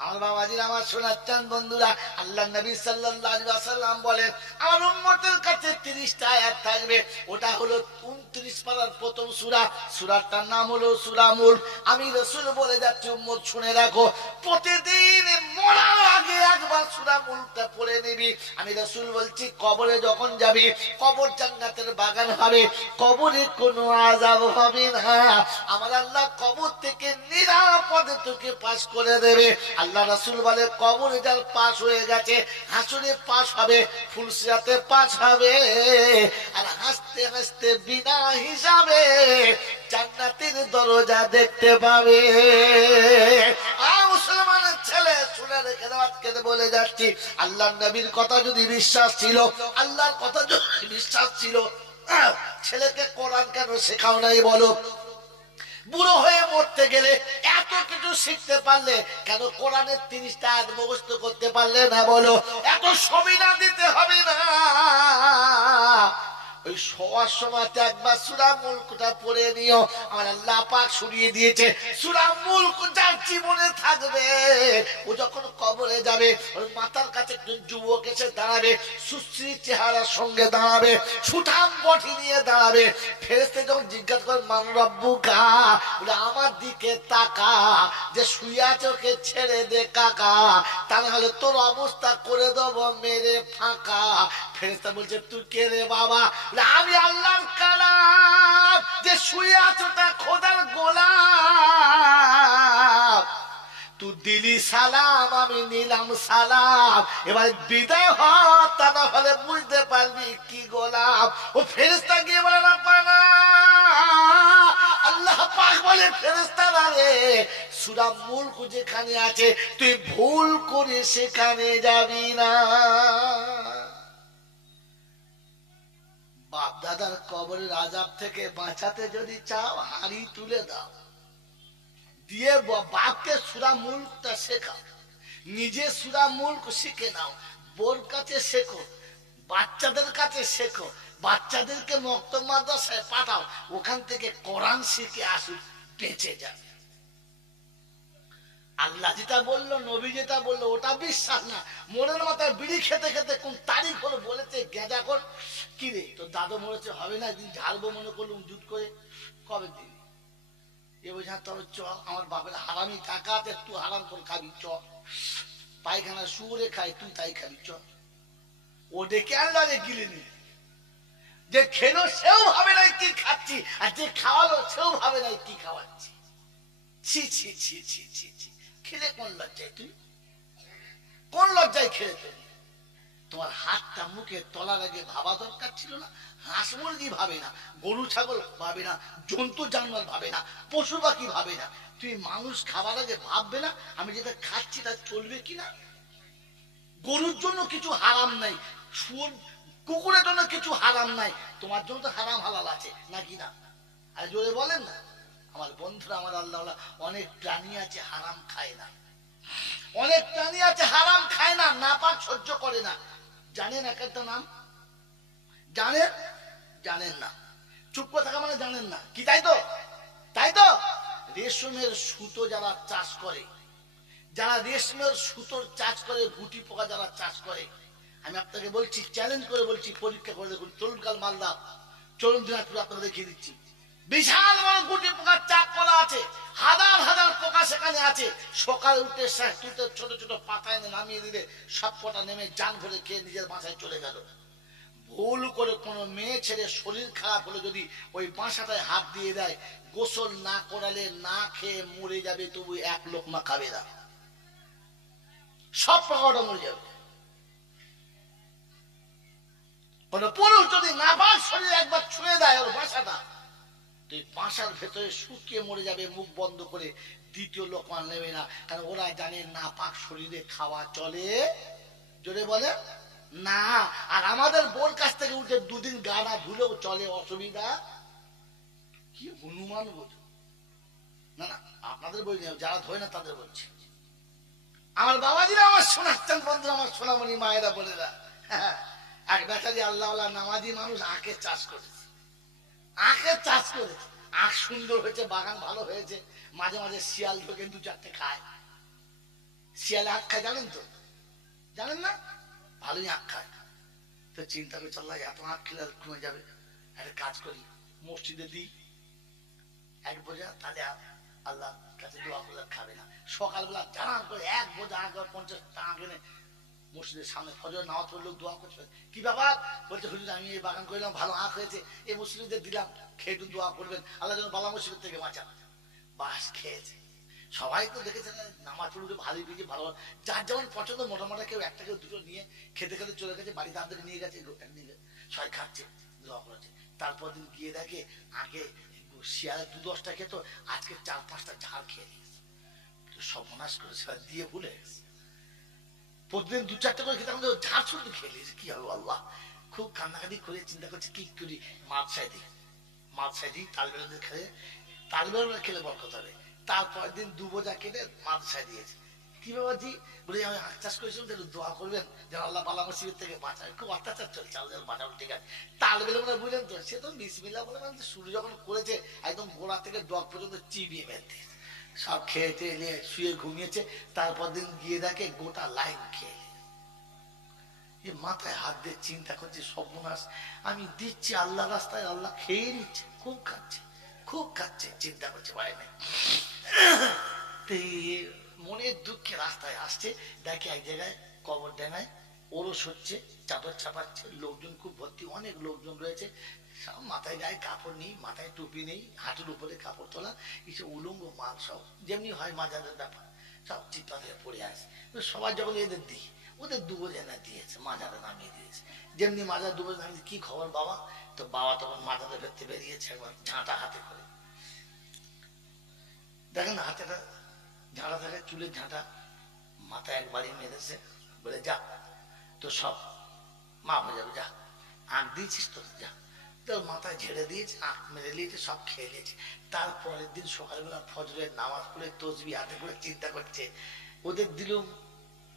আমার বাবাজির, আমার শোনাচ্ছেন বন্ধুরা, আল্লাহ নবী সাল্লাল্লাহু আলাইহি ওয়াসাল্লাম বলেন আমার উম্মতের কাছে 30টা আয়াত থাকবে। ওটা হলো 29 পারার প্রথম সূরা, সূরাটার নাম হলো সূরা মুলক। আমি রাসূল বলে যাচ্ছি উম্মত শুনে রাখো, প্রতিদিন মরার আগে একবার সূরা মুলকটা পড়ে নিবি। আমি রাসূল বলছি কবরে যখন যাবি, কবর জান্নাতের বাগান হবে, কবরে কোনো আযাব হবে না। আমার আল্লাহ কবর থেকে নিরাপদে তোকে পাস করে দেবে। আল্লাহ রাসূল বলে কবরে যার পাস হয়ে গেছে, হাসরে পাস হবে, ফুলসিরাতে পাস হবে, আর হাসতে হাসতে বিনা হিসাবে জান্নাতের দরজা দেখতে পাবে। মুসলমানের ছেলে শুনে রেখে দেওয়াকে বলে যাচ্ছি, আল্লাহর নবীর কথা যদি বিশ্বাস ছিল, আল্লাহর কথা যদি বিশ্বাস ছিল, ছেলেকে কোরআন কেন শেখাও নাই বলো? বুড়ো হয়ে মরতে গেলে এত কিছু শিখতে পারলে কেন কোরআনের 30টা আয়াত মুখস্থ করতে পারলে না বলো? এত সবিনা দিতে হবে না। ওই শোয়ার সময় একবার সূরা মুলকটা পড়ে নিও। আমার আল্লাহ পাক শুনিয়ে দিয়েছে সূরা মুলক যার জীবনে থাকবে, ও যখন কবরে যাবে ওর মাথার কাছে একজন যুবক এসে দাঁড়াবে, সুশ্রী চেহারার সঙ্গে দাঁড়াবে, সুঠাম বডি নিয়ে দাঁড়াবে। ফেরেশতা যখন জিজ্ঞাসা করে মান রব্বুকা, বলে আমার দিকে তাকা, যে শুয়ে আছে ওকে ছেড়ে দে কাকা, তা না হলে তোর অবস্থা করে দেবো মেরে ফাঁকা। ফেরেশতা বলছে তুই কে রে বাবা? আমি আল্লাহর কালাম, যে শুয়ে আছো তা খোদার গোলাম। তুই দিলি সালাম, আমি নিলাম সালাম, এবার বিদায় হ, তা না হলে বুঝতে পারবি কি গোলাম। ও ফেরেশতা গিয়ে বলে না পানা, আল্লাহ পাক বলে ফেরেশতারা রে, সূরা মুলক যেখানে আছে তুই ভুল করে সেখানে যাবি না। বাপ দাদার কবরের আযাব থেকে বাঁচাতে যদি চাও, হাড়ি তুলে দাও, দিয়ে বাপকে সূরা মুলকটা শেখাও, নিজে সূরা মুলক শিখে নাও, বোর কাছে শেখো, বাচ্চাদের কাছে শেখো, বাচ্চাদেরকে মক্তব মাদ্রাসায় পাঠাও, ওখান থেকে কোরআন শিখে আসুক, বেঁচে যাবে। আল্লাহ যেটা বললো, নবী যেটা বললো, ওটা বিশ্বাস না। মনের মাথায় বিড়ি খেতে খেতে কোন তারিখ হলো বলেছে গেঁজা কর, কি রে তোর দাদু মরেছে, হবে না একদিন ঝাড়বো মনে করলুম জুট করে, কবে দিন এ বোঝা, তবে চ আমার বাপের হারামি টাকা আছে, তুই হারাম করে খাবি, চ পায়খানা শুয়ে খাই, তুই তাই খাবি, চ। ও ডেকে আনলো রে গিলে নিয়ে, যে খেলো সেও ভাবে নাই কি খাচ্ছি, আর যে খাওয়ালো সেও ভাবে নাই কি খাওয়াচ্ছি। ছি ছি ছি ছি ছি ছি, খেলে কোন লজ্জায়? তুই কোন লজ্জায় খেলে? তুমি তোমার হাতটা মুখে তলার আগে ভাবা দরকার ছিল না? হাঁস মুরগি ভাবে না, গরু ছাগল ভাবে না, জন্তু জানোয়ার ভাবে না, পশু পাখি ভাবে না, তুমি মানুষ খাবার আগে ভাববে না আমি যেটা খাচ্ছি তা চলবে কিনা? গরুর জন্য কিছু হারাম নাই, শুয়োর কুকুরের জন্য কিছু হারাম নাই, তোমার জন্য তো হারাম হালাল আছে নাকি না? আর জোরে বলেন না। আমার বন্ধুরা, আমার আল্লাহ, অনেক প্রাণী আছে হারাম খায় না, অনেক প্রাণী আছে হারাম খায় না, নাপাক সহ্য করে না। জানেন এক একটা নাম? জানেন? জানেন না, চুপ করে থাকা মানে জানেন না কি? তাই তো, তাই তো। রেশমের সুতো যারা চাষ করে, যারা রেশমের সুতোর চাষ করে, গুটি পোকা যারা চাষ করে, আমি আপনাকে বলছি, চ্যালেঞ্জ করে বলছি, পরীক্ষা করে দেখুন, চলুন কাল মালদা, চলুন দিনাজপুর, আপনাকে দেখিয়ে দিচ্ছি। বিশাল বড় গুটি পোকার চাক করা আছে, হাজার হাজার পোকা সেখানে আছে। সকালে উঠে ছোট ছোট পাতায় নামিয়ে দিলে সব কটা নেমে জান ভরে খেয়ে নিজের বাসায় চলে গেল। ভুল করে কোনো মেয়ে ছেলে শরীর খারাপ হলে যদি ওই বাসাটায় হাত দিয়ে দেয়, গোসল না করালে না খেয়ে মরে যাবে, তবু এক লোকমা খাবে না, সব পোকাটা মরে যাবে। কোন পুরুষ যদি নাপাক শরীর একবার ছুঁয়ে দেয় ওর বাসাটা, তুই বাসার ভেতরে শুকিয়ে মরে যাবে, মুখ বন্ধ করে, দ্বিতীয় লোকমা নেবে না, কারণ ওরা জানে নাপাক শরীরে খাওয়া চলে। জোরে বলে না। আর আমাদের বোর কাছ থেকে উঠে দুদিন গা না ধুলেও চলে, অসুবিধা কি? হনুমান বোঝো না, না আপনাদের বই নেই, যারা ধরে না তাদের বলছি। আমার বাবাজিরা, আমার শোনাচ্ছেন বন্ধু, আমার সোনামণি মায়েরা, বলেরা, এক বেচারি আল্লাহ নামাজি মানুষ আখের চাষ করেছে। আখের চাষ করেছে, আখ সুন্দর হয়েছে, বাগান ভালো হয়েছে। মাঝে মাঝে শিয়াল ঢোকে, দু চারটে খায়। শিয়ালে আখ খায়, জানেন তো? জানেন না? ভালোই আখ খায়। তো চিন্তা করে আল্লাহ এত আখ খেলে কমে যাবে, একটা কাজ করি, মসজিদে দিই এক বোঝা, তাহলে আল্লাহ কাছে দোয়া করলে খাবে না। সকালবেলা জানান করে এক বোঝা আখ 50 টাকা কিনে মসজিদের সামনে ফজর নামাজ পড়লে দোয়া করছে। কি ব্যাপার? বলছে হুজুর আমি এই বাগান করলাম, ভালো আখ হয়েছে, এই মুসলিমদের দিলাম, খেয়ে একটু দোয়া করবেন, আল্লাহ যেন বালা মুসিবত থেকে বাঁচান। বাস খেয়েছে। সবাই তো দেখেছেন নামাজ পড়লে ভালোই বেজে ভালো, যার যেমন পছন্দ, মোটামোটা কেউ একটা কেউ দুটো নিয়ে খেতে খেতে চলে গেছে, বাড়িতে আমাদের নিয়ে গেছে, সবাই খাচ্ছে, দোয়া করেছে। তারপর দিন গিয়ে দেখে আগে শিয়ালে 2-10টা খেত, আজকে 4-5টা ঝাড় খেয়ে নিয়েছে। সর্বনাশ করেছে, দিয়ে ভুলে গেছে। প্রতিদিন 2-4টা করে খেতে, আমাদের ঝাড় শুধু খেয়ে নিয়েছে। কি হবে আল্লাহ? খুব কান্নাকাটি করে চিন্তা করছে কি করি, মাদ্রাসায় দিই, মাদ্রাসায় দিই, তালবেলা খেলে, তালবেলা খেলে বরকত হবে। তারপর দিন 2 বোঝা কেটে মাদ্রাসায় দিয়েছে। কি বাবাজি? বলে আমি আখ চাষ করেছিলাম, একটু দোয়া করবেন যেন আল্লাহ বালা মুসিবত থেকে বাঁচায়। খুব অত্যাচার চলছে, আল্লাহ বাঁচাবো, ঠিক আছে। তালবেলা মানে বুঝলেন তো, সে তো বিসমিল্লাহ বলে মানে শুরু যখন করেছে, একদম গোড়া থেকে ডগ পর্যন্ত চিবিয়ে বেঁধে সব খেয়েতে এলে শুয়ে ঘুমিয়েছে। তারপর দিন গিয়ে দেখে গোটা লাইন খেয়ে, মাথায় হাত দিয়ে চিন্তা করছে সর্বনাশ, আমি দিচ্ছি আল্লাহ রাস্তায়, আল্লাহ খেয়ে নিচ্ছে, খুব খাচ্ছে, খুব খাচ্ছে, চিন্তা করছে পারে না। মনের দুঃখে রাস্তায় আসছে, দেখে এক জায়গায় কবর ডাঙায় ওরস হচ্ছে, চাদর চাপাচ্ছে, লোকজন খুব ভর্তি, অনেক লোকজন রয়েছে। সব মাথায় গায়ে কাপড় নেই, মাথায় টুপি নেই, হাঁটুর উপরে কাপড় তোলা, কিছু উলঙ্গ মাল, সব যেমনি হয় মাজারের ব্যাপার, সব চিৎপা থেকে পড়ে আসে। সবাই যখন এদের দিই, ওদের 2 বোঝা না দিয়েছে, মাজারে নামিয়ে দিয়েছে। যেমনি মাজার 2 বোঝা নামিয়ে, কি খবর বাবা? তো বাবা তখন মাজারে ভেতরে বেরিয়েছে, একবার ঝাঁটা হাতে করে, দেখেন হাতেটা ঝাঁটা থাকে, চুলের ঝাঁটা, মাথায় একবারই মেরেছে, বলে যা তো সব মাপ হয়ে যাবে, যা আঁক দিয়েছিস তো, যা। তো মাথায় ঝেড়ে দিয়েছে, আঁক মেরে নিয়েছে, সব খেয়ে নিয়েছে। তারপরের দিন সকালবেলা ফজরের নামাজ পড়ে তসবি হাতে করে চিন্তা করছে, ওদের দিলুম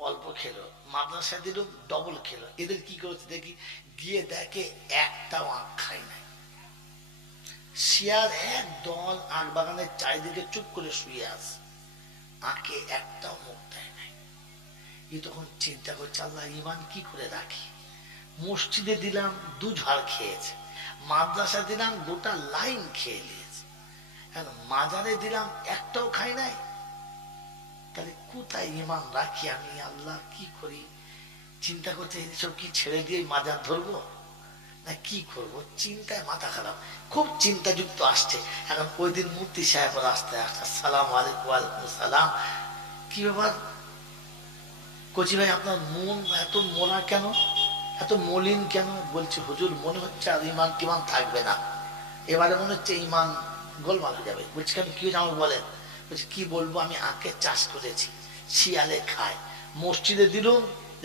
অল্প খেলো, মাদ্রাসায় দিলুম ডবল খেলো, এদের কি করেছে দেখি। গিয়ে দেখে একটাও আঁক খায় নাই। শিয়াল এক দল আখ বাগানের চারিদিকে চুপ করে শুয়ে আছে, আঁকে একটাও মুখ দেয় নাই। এ তখন চিন্তা করছে আল্লাহ ইমান কি করে রাখি। মসজিদে দিলাম 2 ঝাড় খেয়েছে, মাদ্রাসা দিলাম গোটা লাইন খেয়ে নিয়েছে, এখন মাজারে দিলাম একটাও খাই নাই, তাহলে কোথায় ইমান রাখি আমি, আল্লাহ কি করি। চিন্তা করছে এইসব কি ছেড়ে দিয়ে মাজার ধরবো না কি করব, চিন্তায় মাথা খারাপ, খুব চিন্তাযুক্ত আসছে। এখন ওই দিন মুফতি সাহেব রাস্তায় আসছে, আসসালামু আলাইকুম। ওয়ালাইকুম সালাম। কি ব্যাপার কচি ভাই, আপনার মন এত মোলা কেন, এত মলিন কেন? বলছে হুজুর মনে হচ্ছে আর ইমান টিমান থাকবে না, এবারে মনে হচ্ছে ইমান গোলমাল হয়ে যাবে। বলছি কেন, কি হয়েছে আমাকে বলেন? বলছি কি বলবো, আমি আখের চাষ করেছি, শিয়ালে খায়, মসজিদে দিলুম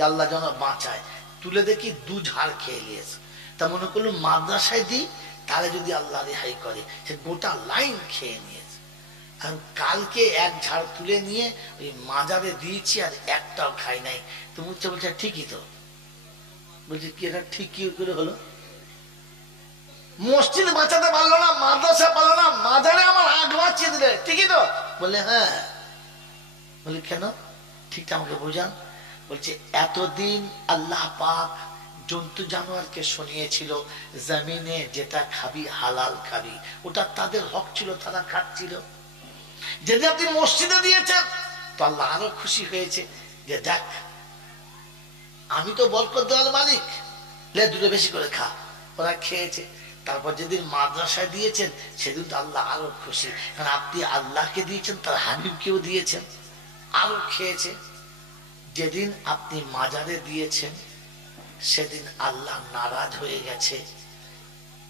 আল্লাহ যেন বাঁচায়, তুলে দেখি 2 ঝাড় খেয়ে নিয়েছে। তা মনে করলো মাদ্রাসায় দিই, তাহলে যদি আল্লাহ রেহাই করে, সে গোটা লাইন খেয়ে নিয়েছে। কারণ কালকে 1 ঝাড় তুলে নিয়ে ওই মাজারে দিয়েছি, আর একটাও খাই নাই। তো মুচ্ছে বলছে ঠিকই তো। বলছে কি এটা ঠিক কি করে হলো? মসজিদ বাঁচাতে পারলো না, মাদ্রাসা পারলো না, মাজারে আমার আগ বাঁচিয়ে দিলে, ঠিকই তো? বলে হ্যাঁ। বলে কেন, ঠিক আমাকে বোঝান। বলছে এতদিন আল্লাহ পাক জন্তু জানোয়ারকে শুনিয়েছিল জমিনে যেটা খাবি হালাল খাবি, ওটা তাদের হক ছিল, তারা খাচ্ছিল। যদি আপনি মসজিদে দিয়েছেন তো আল্লাহ আরো খুশি হয়েছে, যে দেখ আমি তো বরকত দেওয়ার মালিক, লে 2টো বেশি করে খা। ওরা খেয়েছে। তারপর যেদিন মাদ্রাসায় দিয়েছেন সেদিন তো আল্লাহ আরো খুশি, কারণ আপনি আল্লাহকে দিয়েছেন, তার হাবিবকেও দিয়েছেন, আরো খেয়েছে। যেদিন আপনি মাজারে দিয়েছেন সেদিন আল্লাহ নারাজ হয়ে গেছে,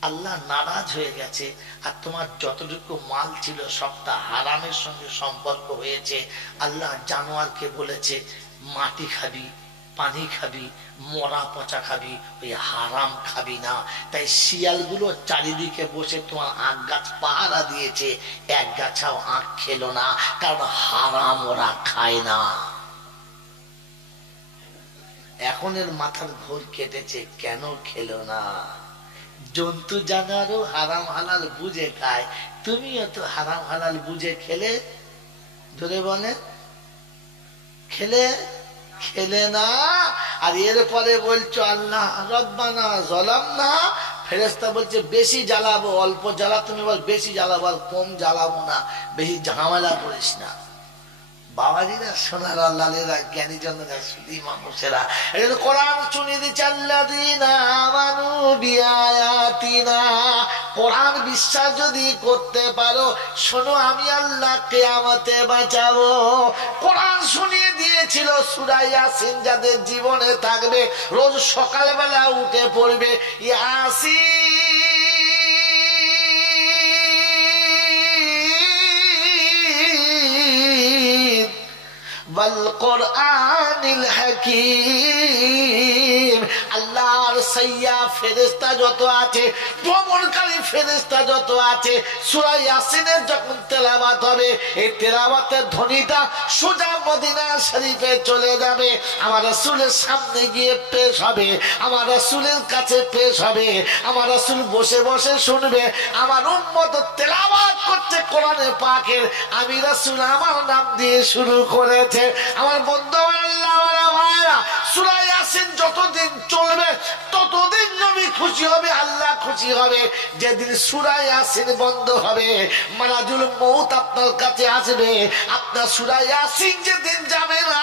আল্লাহ নারাজ হয়ে গেছে। আর তোমার যতটুকু মাল ছিল সবটা হারামের সঙ্গে সম্পর্ক হয়েছে। আল্লাহ জানোয়ারকে বলেছে মাটি খাবি, পানি খাবি, মরা পচা খাবি, ওই হারাম খাবি না। তাই শিয়ালগুলো চারিদিকে বসে তোমার আখ গাছ পাহারা দিয়েছে, এক গাছাও আখ খেলো না, কারণ হারাম ওরা খায় না। এখন এর মাথার ঘোর কেটেছে, কেন খেলো না? জন্তু জানোয়ারও হারাম হালাল বুঝে খায়, তুমিও তো হারাম হালাল বুঝে খেলে, ধরে বলে খেলে না। আর এরপরে বলছো আল্লাহ রব্বানা যালামনা, ফেরেশতা বলছে বেশি জ্বালাবো, অল্প জ্বালা তুমি বল বেশি জ্বালাবো, আর কম জ্বালাবো না, বেশি ঝামেলা করিস না। বাবাজিরা, সোনার আল্লাহরা, জ্ঞানী জনরা, সুধী মানুষেরা, এটা কোরআন শুনিয়ে দিচ্ছে। আল্লাযীনা আমানু বিআয়াতিনা, কোরআন বিশ্বাস যদি করতে পারো, শোনো আমি আল্লাহ কিয়ামতে বাঁচাবো। কোরআন শুনিয়ে দিয়েছিল সূরা ইয়াসিন, যাদের জীবনে থাকবে রোজ সকালবেলা উঠে পড়বে ইয়াসিন ওয়াল কোরআনিল হাকীম। আল্লাহর সাইয়া ফেরেশতা যত আছে, ভ্রমণকারী ফেরেশতা যত আছে, সূরা ইয়াসিনের যখন তেলাওয়াত হবে, এই তেলাওয়াতের ধ্বনিটা সোজা মদিনা শরীফে চলে যাবে, আমার রাসূলের সামনে গিয়ে পেশ হবে, আমার রাসূলের কাছে পেশ হবে। আমার রাসূল বসে বসে শুনবে, আমার উম্মত তেলাওয়াত করছে কোরআনে পাকের, আমি রাসূল আমার নাম দিয়ে শুরু করেছে। আমার বন্ধু আল্লাহওয়ালা ভাইরা, সূরা ইয়াসিন যতদিন চলবে ততদিন নবী খুশি হবে, আল্লাহ খুশি হবে। যেদিন সূরা ইয়াসিন বন্ধ হবে, মালাকুল মউত আপনার কাছে আসবে, আপনার সূরা ইয়াসিন যেদিন যাবে না,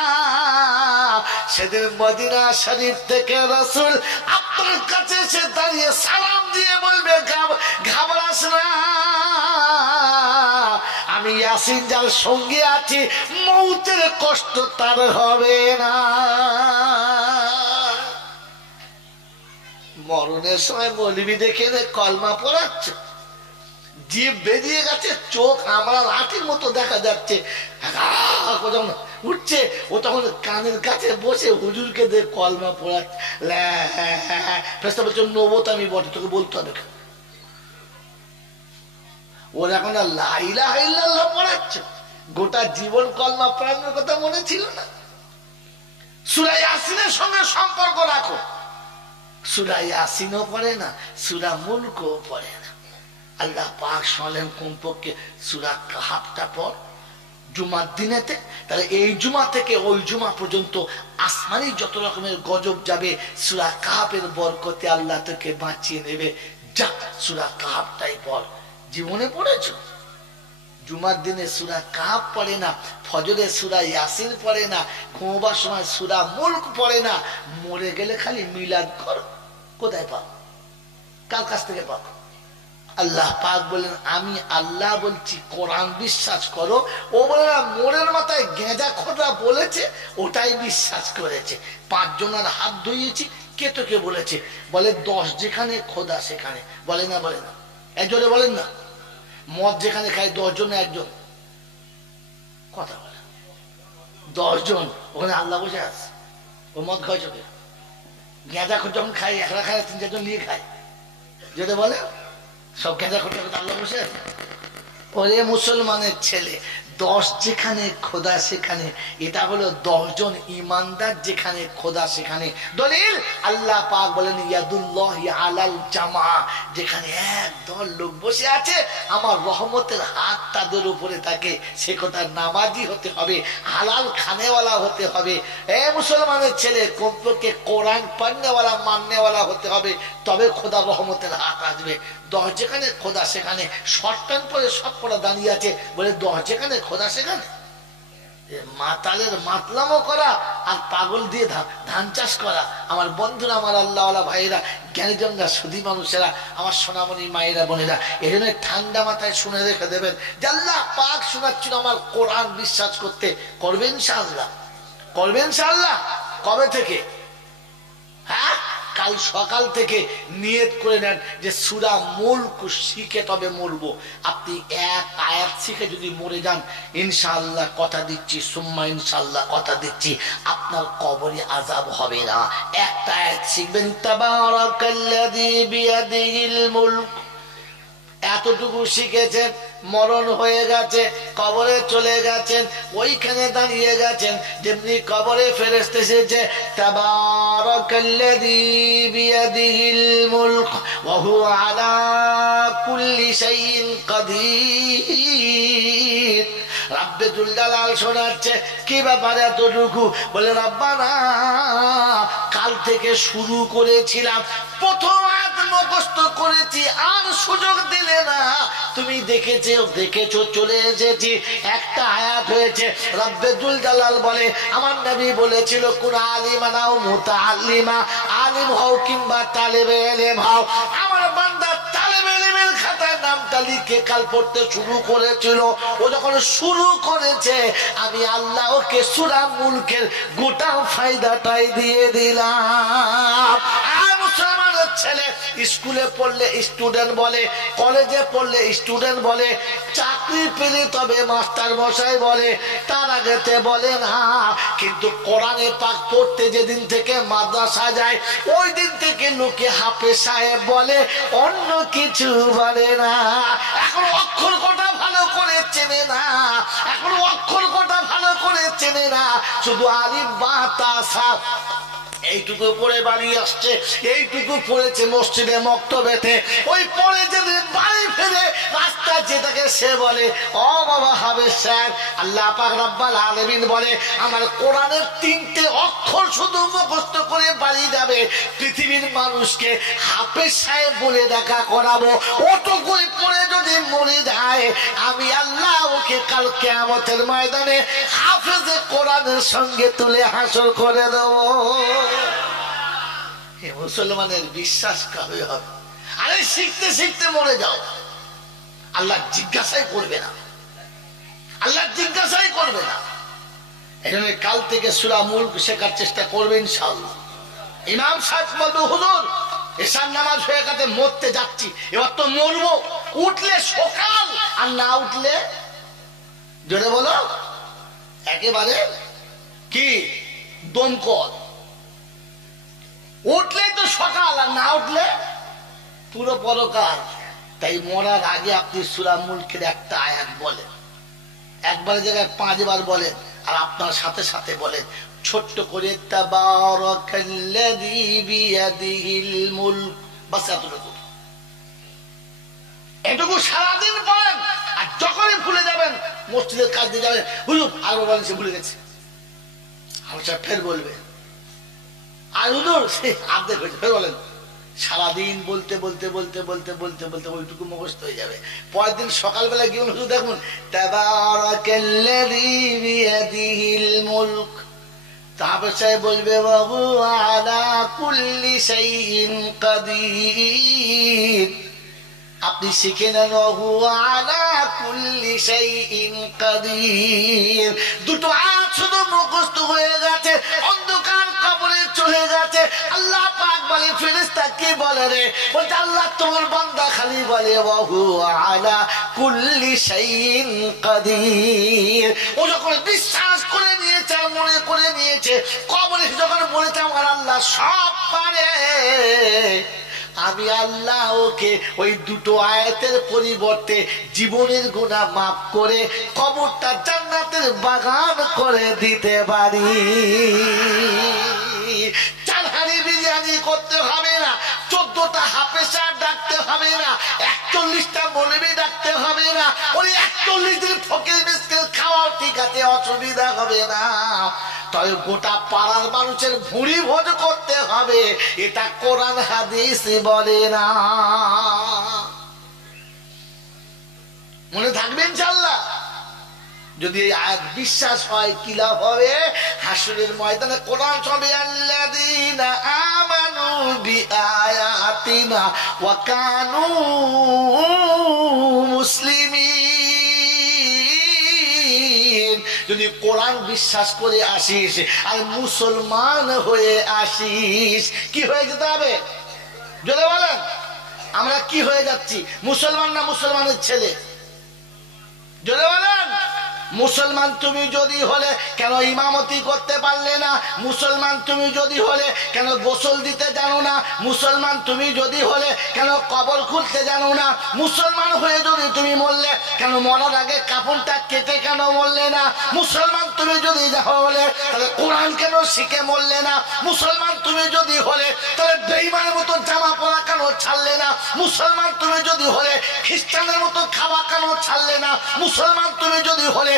সেদিন মদিনা শরীফ থেকে রাসূল আপনার কাছে এসে দাঁড়িয়ে সালাম দিয়ে বলবে, ঘাবড়াস না, আমি ইয়াসিন যার সঙ্গে আছি, মউতের কষ্ট তার হবে না। মরণের সময় মৌলবি দেখে কলমা পড়াচ্ছে, জিভ বেরিয়ে গেছে, চোখ আমরা লাঠির মতো দেখা যাচ্ছে, যখন উঠছে ও তখন কানের কাছে বসে হুজুরকে দিয়ে কলমা পড়াচ্ছে। ফেরেশতা বলছে নবত আমি বটে, তোকে বলতে হবে। ওর এখন লা ইলাহা ইল্লাল্লাহ পড়াচ্ছে, গোটা জীবন কলমা পড়ানোর কথা মনে ছিল না। সূরা ইয়াসিনের সঙ্গে সম্পর্ক রাখো, সূরা ইয়াসিনও পড়ে না, সূরা মুলকও পড়ে না। আল্লাহ পাক শুনালেন কমপক্ষে সূরা কাহাফটা পড় জুমার দিনেতে, তাহলে এই জুমা থেকে ওই জুমা পর্যন্ত আসমানি যত রকমের গজব যাবে, সূরা কাহাফের বরকতে আল্লাহ তোকে বাঁচিয়ে নেবে। যা সূরা কাহাফটাই পড়। জীবনে পড়েছো? জুমার দিনে সূরা কাহাফ পড়ে না, ফজরে সূরা ইয়াসিন পড়ে না, ঘুমোবার সময় সূরা মুলক পড়ে না, মরে গেলে খালি মিলাদ করো। কোথায় পাও? কার কাছ থেকে পাও? আল্লাহ পাক বলেন আমি আল্লাহ বলছি কোরআন বিশ্বাস করো। ও বলে না মোড়ের মাথায় গেঁজা খোদা বলেছে, ওটাই বিশ্বাস করেছে। 5 জনের হাত ধুইয়েছি, কে তোকে বলেছে? বলে 10 যেখানে খোদা সেখানে। বলে না, বলে না, একজনে বলেন না। মদ যেখানে খায় 10 জন, একজন কথা বলে 10 জন, ওখানে আল্লাহ বসে আছে। ও মদ খায় চোখে, গেঁজা খোঁজ যখন খায় একলা খায়, 3-4 জন নিয়ে খায়, যেটা বলে সব গেঁজা খোঁজ আল্লাহ বসে আছে। ওরে মুসলমানের ছেলে, 10 যেখানে খোদা সেখানে, এটা হলো 10 জন ইমানদার যেখানে খোদা সেখানে। দলিল আল্লাহ পাক বলেন ইয়াদুল্লাহি আলাল জামা, যেখানে একদল লোক বসে আছে আমার রহমতের হাত তাদের উপরে থাকে। সে কথা নামাজি হতে হবে, হালাল খানেওয়ালা হতে হবে। এ মুসলমানের ছেলে, কমপক্ষে কোরআন পড়নেওয়ালা মাননেওয়ালা হতে হবে, তবে খোদা রহমতের হাত আসবে। 10 যেখানে খোদা সেখানে, শর্ট প্যান্ট পরে সব পড়া দাঁড়িয়ে আছে, বলে 10 যেখানে খোদা সেখানে। মাতালের মাতলামো করা আর পাগল দিয়ে ধান চাষ করা। আমার বন্ধুরা, আমার আল্লাহওয়ালা ভাইয়েরা, জ্ঞানীজনরা, সুধী মানুষেরা, আমার সোনামণি মায়েরা বোনেরা, এই জন্য ঠান্ডা মাথায় শুনে রেখে দেবেন যে আল্লাহ পাক শোনাচ্ছিল আমার কোরআন বিশ্বাস করতে। করবেন ইনশাআল্লাহ, করবেন ইনশাআল্লাহ। কবে থেকে? হ্যাঁ, কাল সকাল থেকে নিয়ত করে নেন যে সূরা মুলক শিখে তবে মরবো। আপনি এক আয়াত শিখে যদি মরে যান, ইনশাআল্লাহ কথা দিচ্ছি, সুম্মা ইনশাআল্লাহ কথা দিচ্ছি, আপনার কবরে আযাব হবে না। একটা আয়াত শিখবেন, তাবারাকাল্লাযী বিয়াদিহিল মুলক, এতটুকু শিখেছেন, মরণ হয়ে গেছে, কবরে চলে গেছেন, ওইখানে দাঁড়িয়ে গেছেন, যেমনি কবরে ফেরেশতা এসেছে, তাবারাকাল্লাযী বিয়াদিহিল মুলক ওয়া হুয়া আলা কুল্লি শাইইন কাদির। রাব্বে যুল জালাল শোনাচ্ছে, কি ব্যাপার এতটুকু? বলে রব্বানা, কাল থেকে শুরু করেছিলাম, প্রথম আয়াত মুখস্থ করেছি, আর সুযোগ দিলে না। তুমি দেখেছো চলে এসেছি, একটা আয়াত হয়েছে। রব্বে যুল জালাল বলে, আমার নবী বলেছিল, কুন আলিমা ও মুতাআল্লিমা, আলিম হও কিংবা তালেবে ইলম হও। আমার বান্দা তালেবে ইলমের খাতায় নামটা লিখে কাল পড়তে শুরু করেছিল। ও যখন শুরু করেছে, আমি আল্লাহ ওকে সূরা মুলকের গোটা ফায়দাটাই দিয়ে দিলাম। আর মুসলমানের ছেলে স্কুলে পড়লে স্টুডেন্ট বলে, কলেজে পড়লে স্টুডেন্ট বলে, চাকরি পেলে তবে মাস্টার মশাই বলে, তার আগেতে বলে না। কিন্তু কোরআনে পাক পড়তে যেদিন থেকে মাদ্রাসা যায়, ওই দিন থেকে লোকে হাফেজ সাহেব বলে, অন্য কিছু বলে না। এখন অক্ষর কটা ভালো করে চেনে না, এখন অক্ষর কটা ভালো করে চেনে না, শুধু আলিফ বা তা সা এইটুকু পড়ে বাড়ি আসছে, এইটুকু পড়েছে মসজিদে মক্তবেতে। ওই পড়ে যদি বাড়ি ফিরে রাস্তা যেটাকে সে বলে, ও বাবা হাফেজ সাহেব, আল্লাহ পাক রব্বুল আলামিন বলে, আমার কোরআনের 3টে অক্ষর শুধু মুখস্থ করে বাড়ি যাবে, পৃথিবীর মানুষকে হাফেজ সাহেব বলে দেখা করাবো। ওটুকুই পড়ে যদি মরে যায়, আমি আল্লাহ ওকে কাল কিয়ামতের ময়দানে হাফেজে কোরআনের সঙ্গে তুলে হাসর করে দেবো। মুসলমানের বিশ্বাস কবে হবে? আরে শিখতে শিখতে মরে যাও, আল্লাহ জিজ্ঞাসাই করবে না, আল্লাহ জিজ্ঞাসাই করবে না। এজন্য কাল থেকে সূরা মুলক শেখার চেষ্টা করবে ইনশাআল্লাহ। ইমাম সাহেব বলবে, হুজুর এশার নামাজ হয়ে গেছে, মরতে যাচ্ছি, এবার তো মরবো, উঠলে সকাল আর না উঠলে, জোরে বলো, একেবারে কি দমকল। উঠলেই তো সকাল আর না উঠলে পুরো পরকাল। তাই মরার আগে আপনি সূরা মুলকের একটা আয়াত বলেন, একবারের জায়গায় 5 বার বলেন, আর আপনার সাথে সাথে বলেন ছোট্ট করে, তাবারাকাল্লাযী বিয়াদিহিল মুলক। বাস এতটুকু, এটুকু সারাদিন পড়েন। আর যখনই ভুলে যাবেন, মসজিদের কাজ দিয়ে যাবেন, হুজুর আরো বলেন সে ভুলে গেছে, আচ্ছা ফের বলবে, আর হুজুর সে আর্ধেক হয়েছে, ফের বলেন। সারাদিন বলতে বলতে বলতে বলতে বলতে বলতে ওইটুকু মুখস্থ হয়ে যাবে। পরের দিন সকালবেলা গিয়ে হুজুর দেখুন, তাবারাকাল্লাযী বিয়াদিহিল মুলক, তারপর সে বলবে, ওয়া হুয়া আলা কুল্লি শাইইন কাদির। আপনি শিখে নেন, ওয়া হুয়া আলা কুল্লি শাইইন কাদির। দুটো আয়াত শুধু মুখস্থ হয়ে গেছে, অন্ধকার কবরে চলে গেছে। আল্লাহ পাক বলে, ফেরেশতা কি বলে রে? বলতে আল্লাহ তোমার বান্দা খালি বলে, ওয়া হুয়া আলা কুল্লি শাইইন কাদির। ও যখন বিশ্বাস করে নিয়েছে, মনে করে নিয়েছে, কবরে যখন বলেছে আমার আল্লাহ সব পারে, আমি আল্লাহ ওকে ওই দুটো আয়াতের পরিবর্তে জীবনের গুনাহ মাফ করে কবরটা জান্নাতের বাগান করে দিতে পারি। চারহাড়ি বিরিয়ানি করতে হবে না, 14টা হাফেজ সাহেব ডাকতে হবে না, 41টা মৌলবি ডাকতে হবে না, ওই 41 দিন ফকির মিসকিন খাওয়াও ঠিক আছে, অসুবিধা হবে না। তবে গোটা পাড়ার মানুষের ভুঁড়ি ভোজ করতে হবে, এটা কোরআন হাদিস বলে না। মনে থাকবে ইনশাআল্লাহ। যদি এই আয়াত বিশ্বাস হয়, কি লাভ হবে? হাসরের ময়দানে কোরআন হবে, আল্লাযীনা আমানু বিআয়াতিনা ওয়া কানু মুসলিমিন। যদি কোরআন বিশ্বাস করে আসিস আর মুসলমান হয়ে আসিস, কি হয়ে যেতে হবে জোরে বলেন? আমরা কি হয়ে যাচ্ছি, মুসলমান না মুসলমানের ছেলে? জোরে বলেন। মুসলমান তুমি যদি হলে কেন ইমামতি করতে পারলে না? মুসলমান তুমি যদি হলে কেন গোসল দিতে জানো না? মুসলমান তুমি যদি হলে কেন কবর খুলতে জানো না? মুসলমান হয়ে যদি তুমি মরলে কেন মরার আগে কাপড়টা কেটে কেন মরলে না? মুসলমান তুমি যদি হলে তাহলে কোরআন কেন শিখে মরলে না? মুসলমান তুমি যদি হলে তাহলে বেঈমানের মতো জামা পরা কেন ছাড়লে না? মুসলমান তুমি যদি হলে খ্রিস্টানের মতো খাওয়া কেন ছাড়লে না? মুসলমান তুমি যদি হলে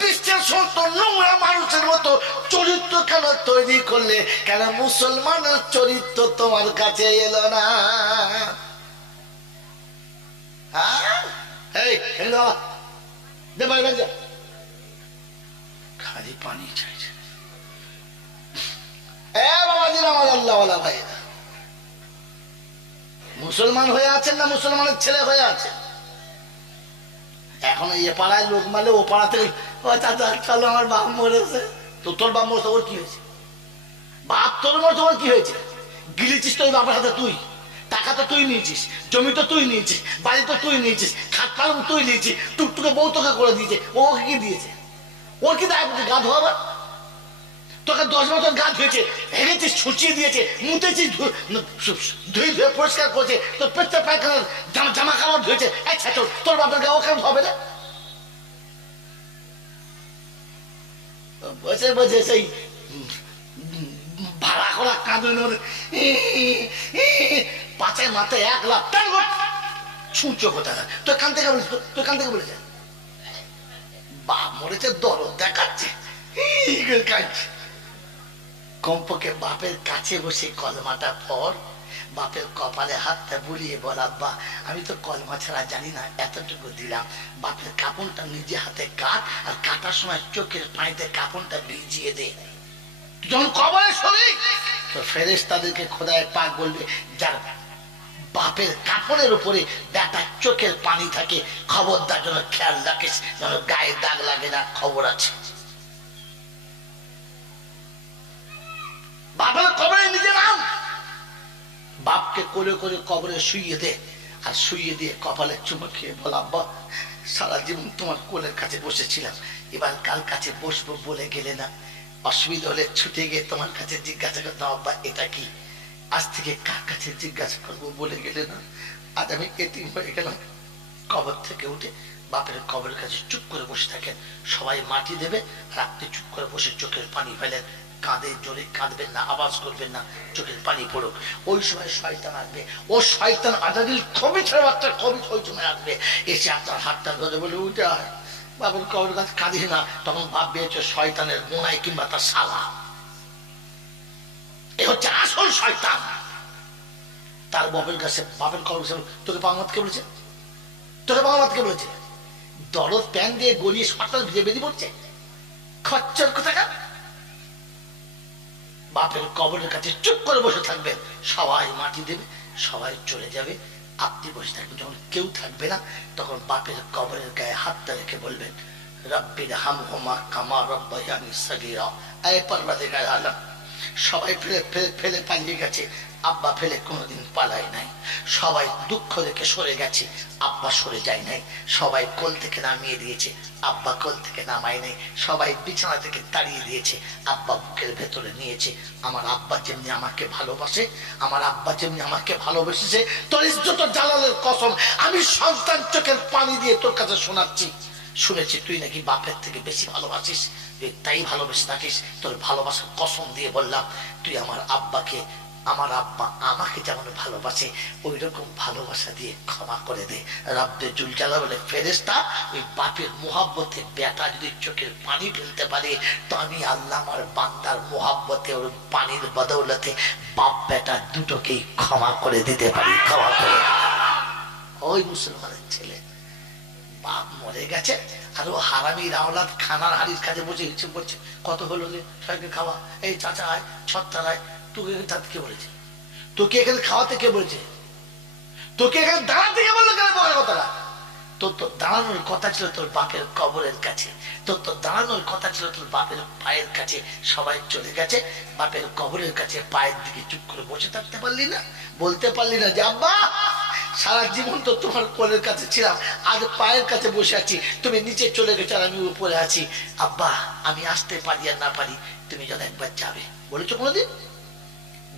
বিশ্বের সমস্ত নোংরা মানুষের মতো চরিত্র কেন তৈরি করলে? কেন মুসলমানের চরিত্র তোমার কাছে এলো না? খালি পানি চাইছে। মুসলমান হয়ে আছেন না মুসলমানের ছেলে হয়ে আছেন? এখন এ পাড়ায় লোক মারলে ও পাড়া থেকে চলো আমার বাপ মরেছে। তো তোর বাপ মরেছে, ওর কি হয়েছে? বাপ তোর মরেছে, ওর কি হয়েছে? গিলেছিস তো ওই বাপের হাতে তুই, টাকা তো তুই নিয়েছিস, জমি তো তুই নিয়েছিস, বাড়ি তো তুই নিয়েছিস, খাট পালন তুই নিয়েছিস, টুকটুকে বউ তোকে করে দিয়েছে, ওকে কি দিয়েছে? ওর কি দায় গা ধোয়াবার? তোকে 10 বছর গা ধুয়েছে, হেগেছিস, ছুচিয়ে দিয়েছে, মুতেছিস, ধুয়ে ধুয়ে পরিষ্কার করেছে, তোর পেটটা পায়খানার জামা কাপড় ধুয়েছে। আচ্ছা তোর বাপের গা ওখানে হবে না? বসে বসে সেই ভাড়া করা কাঁদুন পাঁচে মাথায় 1 লাখ ছুঁচো কোথায়? তুই কান থেকে বলিস, তুই কান থেকে বলেছে বাপ মরেছে, দরদ দেখাচ্ছে, কাঁদছে। কমপক্ষে বাপের কাছে বসে কলমাটা পর, বাপের কপালে হাতটা বুলিয়ে বল, আব্বা আমি তো কলমা ছাড়া জানি না, এতটুকু দিলাম। বাপের কাপড়টা নিজে হাতে কাট, আর কাটার সময় চোখের পানিতে কাপড়টা ভিজিয়ে দে। যখন কবরে শুনি তো ফেরেশতাদেরকে খোদায় পাক বলবে, যার বাপের কাপড়ের উপরে বেটার চোখের পানি থাকে, খবরদার যেন খেয়াল রাখিস, যেন গায়ে দাগ লাগে না, খবর আছে। বাপের কবরে নিজে নাম, বাপকে কোলে করে কবরে শুইয়ে দে, আর শুইয়ে দিয়ে কপালে চুমো খেয়ে বল, আব্বা সারা জীবন তোমার কোলের কাছে বসেছিলাম, এবার কার কাছে বসবো বলে গেলে না? অসুবিধা হলে ছুটে গিয়ে তোমার কাছে জিজ্ঞাসা করতাম, আব্বা এটা কি? আজ থেকে কার কাছে জিজ্ঞাসা করবো বলে গেলে না? আজ আমি এতিম হয়ে গেলাম। কবর থেকে উঠে বাপের কবরের কাছে চুপ করে বসে থাকেন, সবাই মাটি দেবে, আর আপনি চুপ করে বসে চোখের পানি ফেলেন, কাঁদে, জোরে কাঁদবেন না, আওয়াজ করবেন না, চোখের পানি পড়ুক। ওই সময় শয়তান আসবে, ও শয়তান আজাদিল খবি ছেড়ে বাচ্চা খবি ওই সময় আসবে, এসে আপনার হাতটা ধরে বলে উঠে আয়, বাপের কবরের কাছে কাঁদিস না। তখন ভাববে হচ্ছে শয়তানের বোনাই কিংবা তার শালা, এ হচ্ছে আসল শয়তান। তার বাপের কাছে, বাপের কবর কাছে, তোকে পাওয়া কে বলেছে? তোকে পাওয়া কে বলেছে? দরদ প্যান দিয়ে গলিয়ে শয়তান ভিজে বেরিয়ে পড়ছে, খচ্চর কোথাকার। বাপের কবরের কাছে চুপ করে বসে থাকবেন, সবাই মাটি দেবে, সবাই চলে যাবে, আপনি বসে থাকবেন। যখন কেউ থাকবে না তখন বাপের কবরের গায়ে হাতটা রেখে বলবেন, রব্বির হামহুমা কামা রব্বায়ানি সগীরা। আয় পরওয়ারদিগার আলম, সবাই ফেলে পালিয়ে গেছে, আব্বা ফেলে কোনোদিন পালায় নাই। সবাই দুঃখ দেখে সরে গেছে, আব্বা সরে যায় নাই। সবাই কোল থেকে নামিয়ে দিয়েছে, আব্বা কোল থেকে নামায় নাই। সবাই বিছানা থেকে তাড়িয়ে দিয়েছে, আব্বা বুকের ভেতরে নিয়েছে। আমার আব্বা যেমনি আমাকে ভালোবাসে, আমার আব্বা যেমনি আমাকে ভালোবেসেছে, তোর ইজ্জত জালালের কসম আমি সন্তান চোখের পানি দিয়ে তোর কাছে শোনাচ্ছি। শুনেছি তুই নাকি বাপের থেকে বেশি ভালোবাসিস, তাই ভালোবেসে থাকিস। তোর ভালোবাসার কসম দিয়ে বললাম, তুই আমার আব্বাকে, আমার আব্বা আমাকে যেমন ভালোবাসে ওই রকম ভালোবাসা দিয়ে ক্ষমা করে দে। রব্বে জুল জালাল বলে, ফেরেশতা ওই বাপের মোহাব্বতে বেটা যদি চোখের পানি ফেলতে পারে, তো আমি আল্লাহ আমার বান্দার মোহাব্বতে ওর পানির বদৌলতে বাপ বেটা দুটোকেই ক্ষমা করে দিতে পারি। ক্ষমা করে। ওই মুসলমানের ছেলে বাপ মরে গেছে, আর ও হারামির আওলাদ খানার হাড়ির কাছে বসে হিসেব করছে, কত হলো রে সবাইকে খাওয়া, এই চাচা আয়, ছত্তার আয়। তোকে এখানে কে বলেছে? তোকে এখানে খাওয়াতে কে বলেছে? তোকে এখানে দাঁড়াতে কে বললো? কেন বলার কথাটা তোর তো দাঁড়ানোর কথা ছিল তোর বাপের কবরের কাছে, তোর তো দাঁড়ানোর কথা ছিল তোর বাপের পায়ের কাছে। সবাই চলে গেছে, বাপের কবরের কাছে পায়ের দিকে চুপ করে বসে থাকতে পারলি না? বলতে পারলি না যে আব্বা সারা জীবন তো তোমার কোলের কাছে ছিলাম, আজ পায়ের কাছে বসে আছি, তুমি নিচে চলে গেছো আর আমি উপরে আছি। আব্বা আমি আসতে পারি আর না পারি, তুমি যেন একবার যাবে, বলেছো কোনোদিন?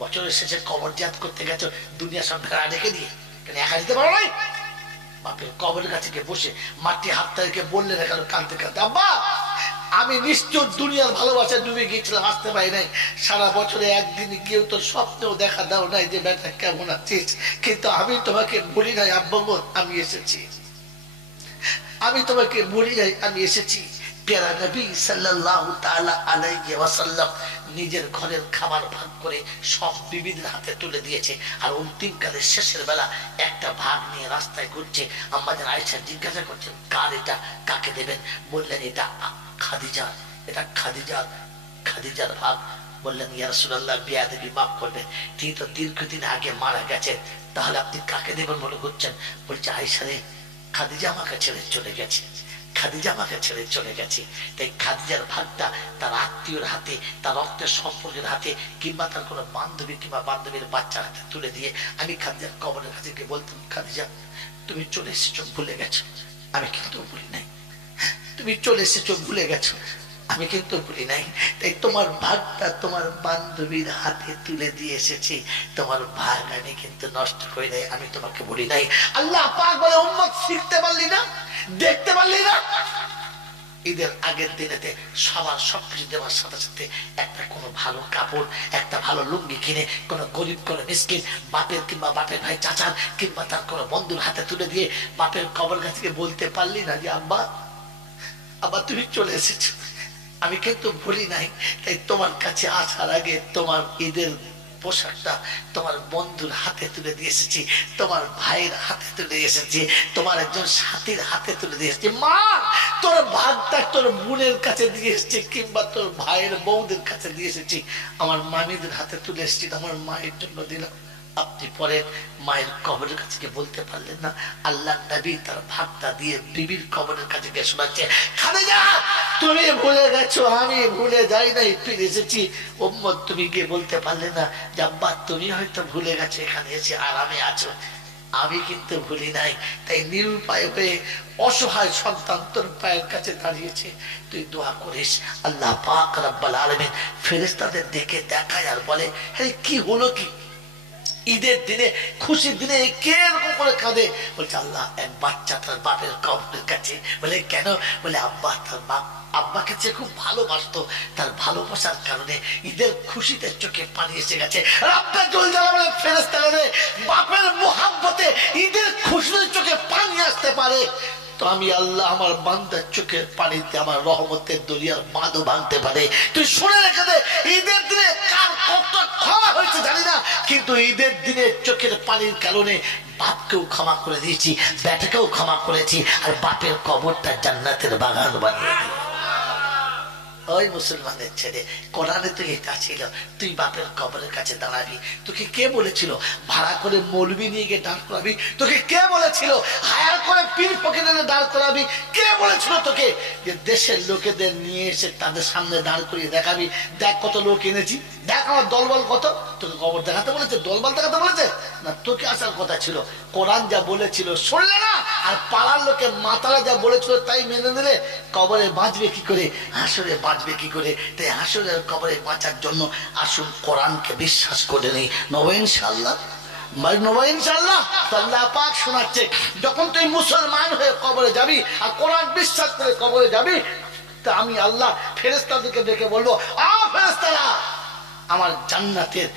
বছরের শেষে কবর জিয়ারত করতে গেছো দুনিয়া সব ভেড়া রেখে দিয়ে, কেন একা যেতে পারো নাই? বাপের কবরের কাছে গিয়ে বসে মাটি হাতটা রেখে বললে না কেন কাঁদতে কাঁদতে, আব্বা আমি নিশ্চয় দুনিয়ার ভালোবাসায় ডুবে গিয়েছিলাম, আসতে পারি নাই। সারা বছরে একদিন কেউ তো স্বপ্নেও দেখা দাও নাই যে বেটা কেমন আছিস, কিন্তু আমি তোমাকে বলি নাই আব্বা গো আমি এসেছি, আমি তোমাকে বলি নাই আমি এসেছি। প্যারা নবী সাল্লাল্লাহু তাআলা আলাইহি ওয়াসাল্লাম নিজের ঘরের খাবার ভাগ করে সব বিবিদের হাতে তুলে দিয়েছে, আর অন্তিম কালের শেষের বেলা একটা ভাগ নিয়ে রাস্তায় ঘুরছে। আম্মা জান আয়েশা জিজ্ঞাসা করছেন কার এটা, কাকে দেবেন? বললেন এটা খাদিজার, এটা খাদিজার ভাগ। বললেন ইয়া রাসূলুল্লাহ বিয়াদবি মাফ করবেন, তিনি তো দীর্ঘদিন আগে মারা গেছেন, তাহলে আপনি কাকে দেবেন বলে ঘুরছেন? বলছে আয়েশা রে খাদিজা আমাকে ছেড়ে চলে গেছে, খাদিজা আমাকে ছেড়ে চলে গেছে। তাই খাদিজার ভাগটা তার আত্মীয়র হাতে, তার রক্তের সম্পর্কের হাতে, কিংবা তার কোনো বান্ধবী কিংবা বান্ধবীর বাচ্চার হাতে তুলে দিয়ে আমি খাদিজার কবরের কাছে গিয়ে বলতাম খাদিজা তুমি চলে এসেছো ভুলে গেছো, আমি কিন্তু ভুলি নাই, তুমি চলে এসেছো ভুলে গেছো, আমি কিন্তু ভুলি নাই। তাই তোমার ভাগটা তোমার বান্ধবীর হাতে তুলে দিয়ে এসেছি, তোমার ভাগ আমি কিন্তু নষ্ট করে নাই, আমি তোমাকে বলি নাই। আল্লাহ পাক বলে উম্মত শিখতে পারলি না, দেখতে পারলি না? ঈদের আগের দিনেতে সবার সবকিছু দেওয়ার সাথে সাথে একটা কোনো ভালো কাপড়, একটা ভালো লুঙ্গি কিনে কোনো গরিব কোনো মিসকিন বাপের কিংবা বাপের ভাই চাচার কিংবা তার কোনো বন্ধুর হাতে তুলে দিয়ে বাপের কবর কাছে বলতে পারলি না যে আব্বা আবার তুমি চলে এসেছো, আমি কিন্তু ভুলি নাই। তাই তোমার কাছে আসার আগে তোমার ঈদের পোশাকটা তোমার বন্ধুর হাতে তুলে দিয়ে এসেছি, তোমার ভাইয়ের হাতে তুলে এসেছি, তোমার একজন সাথীর হাতে তুলে দিয়ে এসেছি। মা তোর ভাগটা তোর বোনের কাছে দিয়ে এসেছি কিংবা তোর ভাইয়ের বউদের কাছে দিয়ে এসেছি, আমার মামিদের হাতে তুলে এসেছি, আমার মায়ের জন্য দিলাম। আপনি পরে মায়ের কবরের কাছে গিয়ে বলতে পারলেন না? আল্লাহ নবী তার ভাগটা দিয়ে বিবির কবরের কাছে গিয়ে শোনাচ্ছে খাদিজা তুমি ভুলে গেছো, আমি ভুলে যাই নাই, ফিরে এসেছি। উম্মত তুমি গিয়ে বলতে পারলে না যে আব্বা তুমি হয়তো ভুলে গেছো, এখানে এসে আরামে আছো, আমি কিন্তু ভুলি নাই। তাই নিরুপায় হয়ে অসহায় সন্তান তোর পায়ের কাছে দাঁড়িয়েছে, তুই দোয়া করিস আল্লাহ পাক রব্বুল আলামিন ফেরেশতাদের ডেকে দেখায় আর বলে হ্যাঁ কি হলো কি? ঈদের দিনে খুশির দিনে কে এরকম করে কাঁদে? বলছে আল্লাহ এক বাচ্চা তার বাপের কবরের কাছে। বলে কেন? বলে আব্বা তার বাপ আব্বাকে যে খুব ভালোবাসতো, তার ভালোবাসার কারণে ঈদের খুশিতে চোখে পানি এসে গেছে। রাব্বে জল জালালে ফেরেশতারা বাপের মোহাব্বতে ঈদের খুশিতে চোখে পানি আসতে পারে, তো আমি আল্লাহ আমার বান্দার চোখের পানিতে আমার রহমতের দরিয়ার বাঁধও ভাঙতে পারে। তুই শুনে রেখে দে, ঈদের দিনে কার কত ক্ষমা হয়েছে জানি না, কিন্তু ঈদের দিনে চোখের পানির কারণে বাপকেও ক্ষমা করে দিয়েছি, বেটাকেও ক্ষমা করেছি, আর বাপের কবরটা জান্নাতের বাগান বানিয়ে দিই। ওই মুসলমানের ছেলে, কোরআনে তো এটা ছিল তুই বাপের কবরের কাছে দাঁড়াবি। তোকে কে বলেছিল ভাড়া করে মৌলবি নিয়ে গিয়ে দাঁড় করাবি? তোকে কে বলেছিল হায়ার করে পীর ফকির এনে দাঁড় করাবি? কে বলেছিল তোকে যে দেশের লোকেদের নিয়ে এসে তাদের সামনে দাঁড় করিয়ে দেখাবি দেখ কত লোক এনেছি, দেখ আমার দলবল কত? তোকে কবর দেখাতে বলেছে? দলবল দেখাতে বলেছে? না, তোকে আসার কথা ছিল। কোরআন যা বলেছিল শুনলে না, আর পাড়ার লোকে মাতারা যা বলেছিল তাই মেনে নিলে। কবরে বাঁচবে কি করে, হাসরে বাঁচবে কি করে? তাই হাসরের কবরে বাঁচার জন্য আসুন কোরআনকে বিশ্বাস করে নেই। নব ইনশাআল্লাহ, ইনশাআল্লাহ। আল্লাহ পাক শোনাচ্ছে যখন তুই মুসলমান হয়ে কবরে যাবি আর কোরআন বিশ্বাস করে কবরে যাবি, তা আমি আল্লাহ ফেরেশতাদেরকে ডেকে বলবো ফেরেশতারা আমার জান্নাতের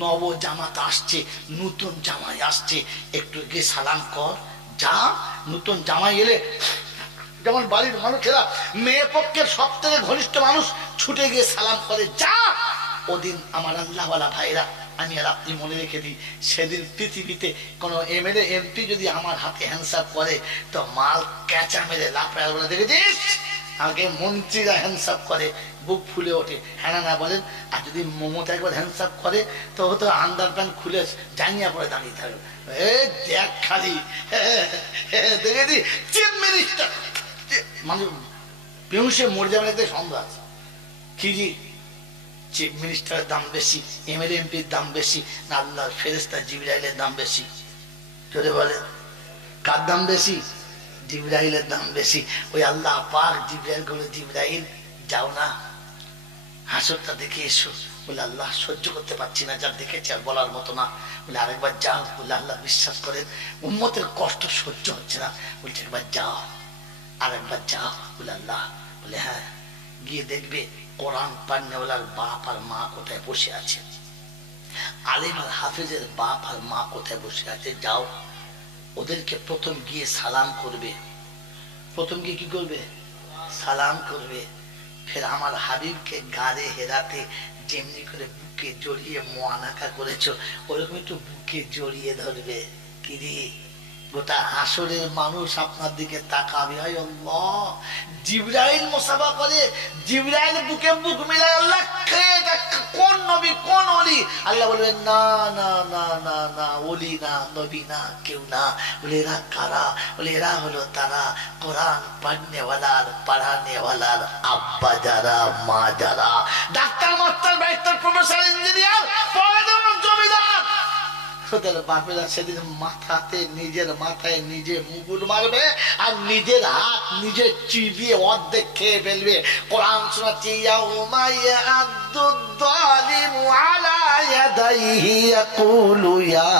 নব জামাত আসছে, নতুন জামাই আসছে, একটু গিয়ে সালাম কর যা। নতুন জামাই এলে যেমন বাড়ির মানুষেরা মেয়ে পক্ষের সব থেকে ঘনিষ্ঠ মানুষ ছুটে গিয়ে সালাম করে যা, ওদিন আমার আল্লাহওয়ালা ভাইরা আমি আর আপনি মনে রেখে দিই, সেদিন পৃথিবীতে কোনো এমএলএ এমপি যদি আমার হাতে হ্যান্ডসাপ করে তো মাল ক্যাঁচা মেরে লাফায় বলে দেখেছিস আগে মন্ত্রীরা হ্যান্ডসাপ করে, বুক ফুলে ওঠে, হ্যাঁ না বলেন? আর যদি মমতা একবার হ্যান্ডসাপ করে তো হয়তো আন্ডার প্যান্ট খুলে জাঙ্গিয়া পরে দাঁড়িয়ে থাকবে। দেখ খালি দেখেছি চিফ মিনিস্টার মানে বেহুশে মরে যাবেন, একটা সন্দেহ আছে। কি জি, চিফ মিনিস্টারের দাম বেশি, এমএলএ এমপির দাম বেশি না আল্লাহর ফেরেশতা জিবরাইলের দাম বেশি? চলে বলে কার দাম বেশি? জিবরাইলের দাম বেশি। ওই আল্লাহ পাক জিবরাইল বলে, জিবরাইল যাও না, হাসরটা দেখে এসো। বলে আল্লাহ সহ্য করতে পারছি না, যা দেখেছি আর বলার মতো না। বলে আরেকবার যাও। বলে আল্লাহ বিশ্বাস করেন উম্মতের কষ্ট সহ্য হচ্ছে না। বলছে একবার যাও, আরেকবার যাও। বলে আল্লাহ, বলে হ্যাঁ, গিয়ে দেখবে কোরআন পান্নেওয়ালার বাপ আর মা কোথায় বসে আছে, আলিম আর হাফেজের বাপ আর মা কোথায় বসে আছে, যাও ওদেরকে প্রথম গিয়ে সালাম করবে। প্রথম গিয়ে কি করবে? সালাম করবে। ফের আমার হাবিবকে গাড়ে হেরাতে যেমনি করে বুকে জড়িয়ে মোয়ানাকা করেছো ওরকম একটু বুকে জড়িয়ে ধরবে। কিরে গোটা হাসরের মানুষ আপনার দিকে তাকাবে, হয় আল্লাহ জিবরাইল মুসাফা করে, জিবরাইল বুকে বুক মিলায়, আল্লাহ কোন নবী কোন ওলি? আল্লাহ বলবেন না না না না না, ওলি না, নবী না, কেউ না। বলে এরা কারা? বলে এরা হলো তারা কোরআন পড়নেওয়ালার পড়ানেওয়ালার আব্বা যারা, মা যারা, doctor master barrister professor engineer জমিদার, ওদের বাপেরা সেদিন মাথাতে নিজের মাথায় নিজে মুকুট মারবে আর নিজের হাত নিজে চিবিয়ে অর্ধেক খেয়ে ফেলবে। কোরআন শোনাচ্ছি ইয়াউমা ইয়াদুদ-যালিমু আলা ইয়াদাইহি ইয়াকুলু ইয়া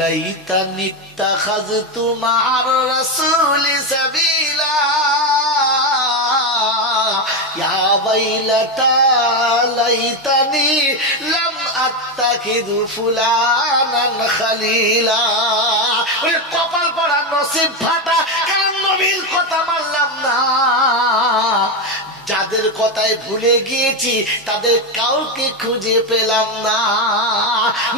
লাইতানি ইত্তাখাযতু মা'আর রাসূলি সাবিলা ইয়া ওয়াইলাতা লাইতানি লাম আত্তাখিযু ফুলানান খালিলা। ওই কপাল পড়া নসিব ফাটা, কারণ নবীর কথা মানলাম না। যাদের কথায় ভুলে গিয়েছি তাদের কাউকে খুঁজে পেলাম না।